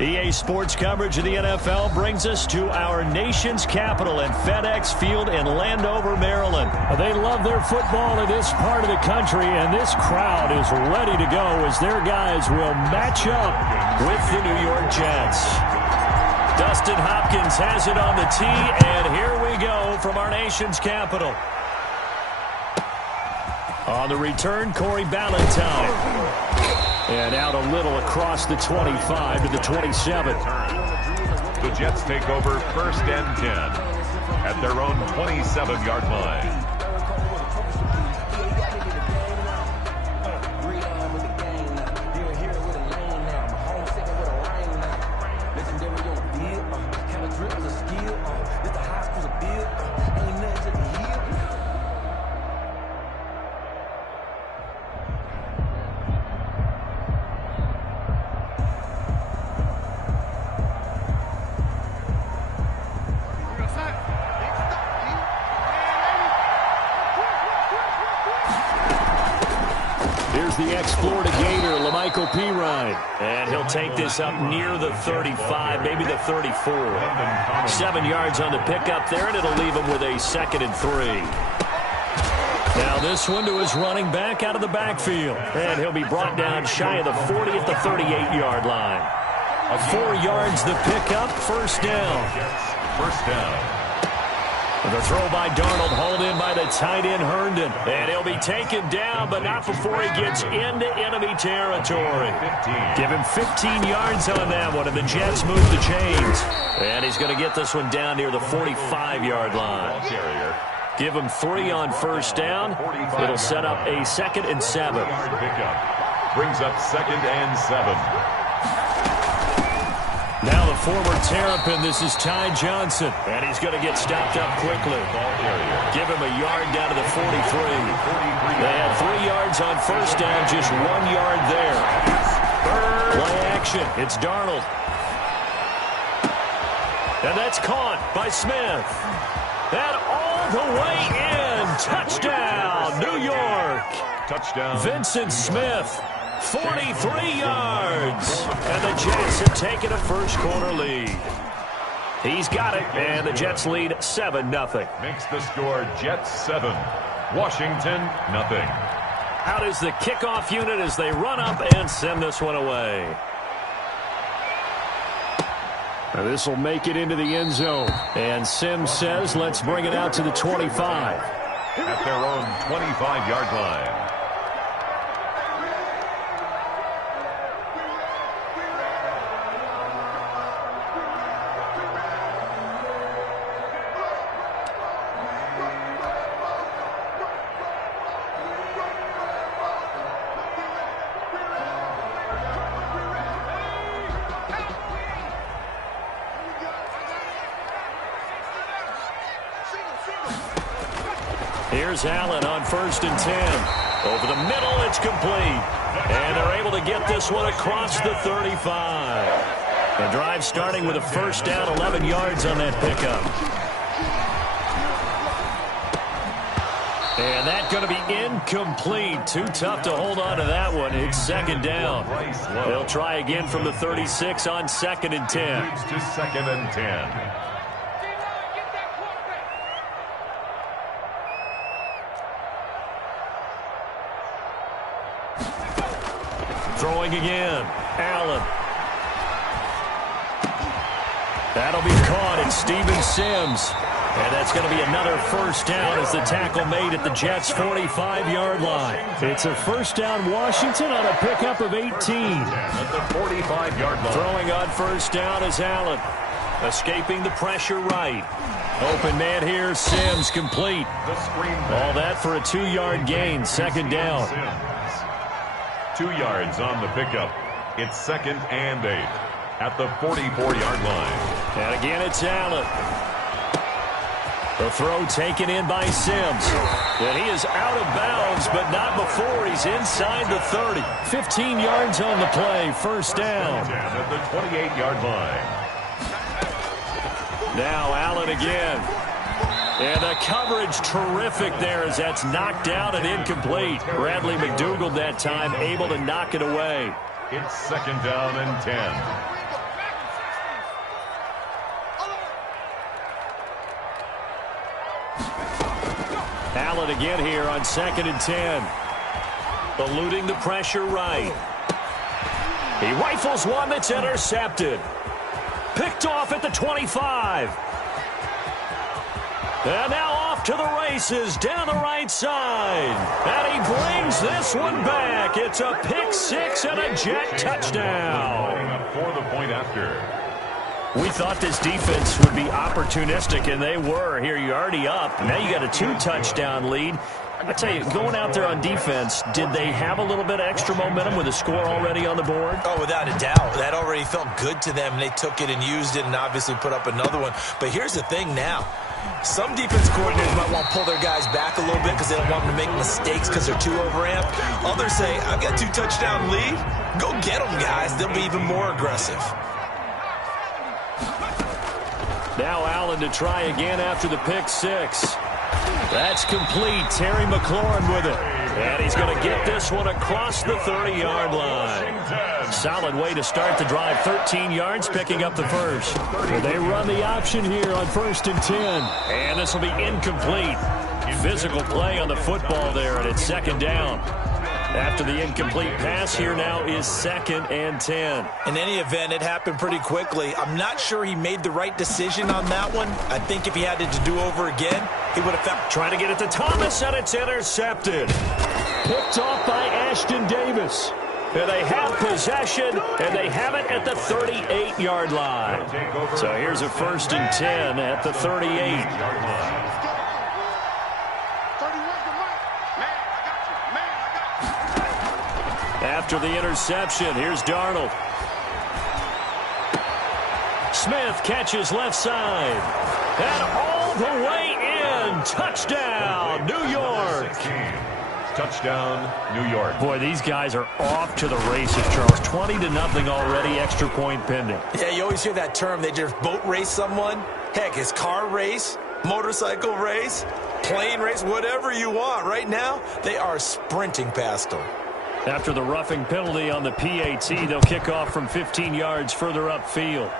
EA Sports coverage of the NFL brings us to our nation's capital at FedEx Field in Landover, Maryland. They love their football in this part of the country, and this crowd is ready to go as their guys will match up with the New York Jets. Dustin Hopkins has it on the tee, and here we go from our nation's capital. On the return, Corey Ballantyne. And out a little across the 25 to the 27. The Jets take over 1st and 10 at their own 27-yard line. Here's the ex-Florida Gator, La'Mical Perine. And he'll take this up near the 35, maybe the 34. 7 yards on the pickup there, and it'll leave him with a 2nd and 3. Now this one to his running back out of the backfield. And he'll be brought down shy of the 40 at the 38-yard line. 4 yards the pickup, 1st down. 1st down. The throw by Darnold, hauled in by the tight end Herndon. And he'll be taken down, but not before he gets into enemy territory. Give him 15 yards on that one, and the Jets move the chains. And he's going to get this one down near the 45-yard line. Give him 3 on 1st down. It'll set up a 2nd and 7. Brings up 2nd and 7. Now the former Terrapin, this is Ty Johnson. And he's going to get stopped up quickly. Give him a yard down to the 43. They had 3 yards on 1st down, just 1 yard there. Play action, it's Darnold. And that's caught by Smith. And all the way in, touchdown, New York. Touchdown. Vincent Smith. 43 yards. And the Jets have taken a first-quarter lead. He's got it, and the Jets lead 7-0. Makes the score Jets 7, Washington 0. Out is the kickoff unit as they run up and send this one away. Now this will make it into the end zone. And Sims says, let's bring it out to the 25. At their own 25-yard line. Here's Allen on 1st and 10. Over the middle, it's complete. And they're able to get this one across the 35. The drive starting with a 1st down, 11 yards on that pickup. And that's going to be incomplete. Too tough to hold on to that one. It's 2nd down. They'll try again from the 36 on 2nd and 10. Moves to 2nd and 10. Throwing again. Allen. That'll be caught. It's Steven Sims. And that's going to be another 1st down as the tackle made at the Jets' 45-yard line. It's a 1st down Washington on a pickup of 18. At the 45-yard line. Throwing on 1st down is Allen. Escaping the pressure right. Open man here, Sims complete. The screen All that for a 2-yard gain, 2nd down. 2 yards on the pickup. It's 2nd and 8 at the 44-yard line. And again, it's Allen. The throw taken in by Sims. And he is out of bounds, but not before he's inside the 30. 15 yards on the play, 1st down. At the 28-yard line. Now Allen again. And the coverage terrific there as that's knocked down and incomplete. Bradley McDougald that time able to knock it away. It's 2nd down and 10. again here on 2nd and 10. Eluding the pressure right. He rifles one that's intercepted. Picked off at the 25. And now off to the races down the right side. And he brings this one back. It's a pick six and a Jet touchdown. For the point after. We thought this defense would be opportunistic, and they were. Here, you're already up. Now you got a 2-touchdown lead. I tell you, going out there on defense, did they have a little bit of extra momentum with a score already on the board? Oh, without a doubt. That already felt good to them. They took it and used it and obviously put up another one. But here's the thing now. Some defense coordinators might want to pull their guys back a little bit because they don't want them to make mistakes because they're too overamped. Others say, I've got a 2-touchdown lead. Go get them, guys. They'll be even more aggressive. Now Allen to try again after the pick six. That's complete. Terry McLaurin with it. And he's going to get this one across the 30-yard line. Solid way to start the drive. 13 yards, picking up the first. They run the option here on 1st and 10. And this will be incomplete. Physical play on the football there, and it's 2nd down. After the incomplete pass, here now is 2nd and 10. In any event, it happened pretty quickly. I'm not sure he made the right decision on that one. I think if he had to do over again, he would have found... Trying to get it to Thomas, and it's intercepted. Picked off by Ashton Davis. And they have possession, and they have it at the 38-yard line. So here's a 1st and 10 at the 38. After the interception, here's Darnold. Smith catches left side. And all the way in. Touchdown, New York. Touchdown, New York. Boy, these guys are off to the races, Charles. 20-0 already, extra point pending. Yeah, you always hear that term. They just boat race someone. Heck, it's car race, motorcycle race, plane race, whatever you want. Right now, they are sprinting past them. After the roughing penalty on the PAT, they'll kick off from 15 yards further upfield.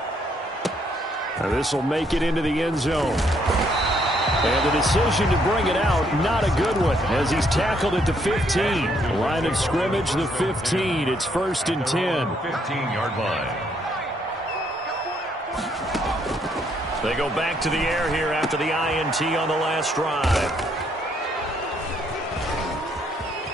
This will make it into the end zone. And the decision to bring it out, not a good one, as he's tackled at the 15. Line of scrimmage, the 15. It's 1st and 10. 15-yard line. They go back to the air here after the INT on the last drive.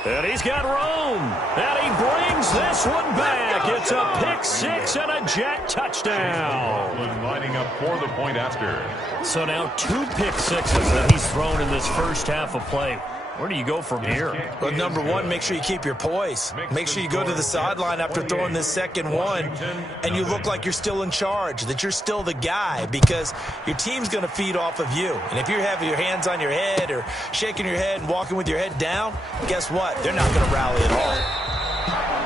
And he's got room. And he brings this one back. It's a pick six and a Jet touchdown. Lining up for the point after. So now 2 pick sixes that he's thrown in this first half of play. Where do you go from here? Well, number one, make sure you keep your poise. Make sure you go to the sideline after throwing this second one, and you look like you're still in charge, that you're still the guy, because your team's going to feed off of you. And if you're having your hands on your head or shaking your head and walking with your head down, guess what? They're not going to rally at all.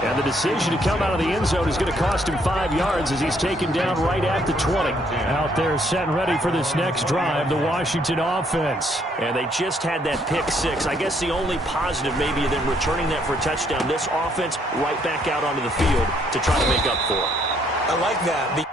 And the decision to come out of the end zone is going to cost him 5 yards as he's taken down right at the 20. Out there set and ready for this next drive, the Washington offense. And they just had that pick six. I guess the only positive maybe than returning that for a touchdown, this offense right back out onto the field to try to make up for it. I like that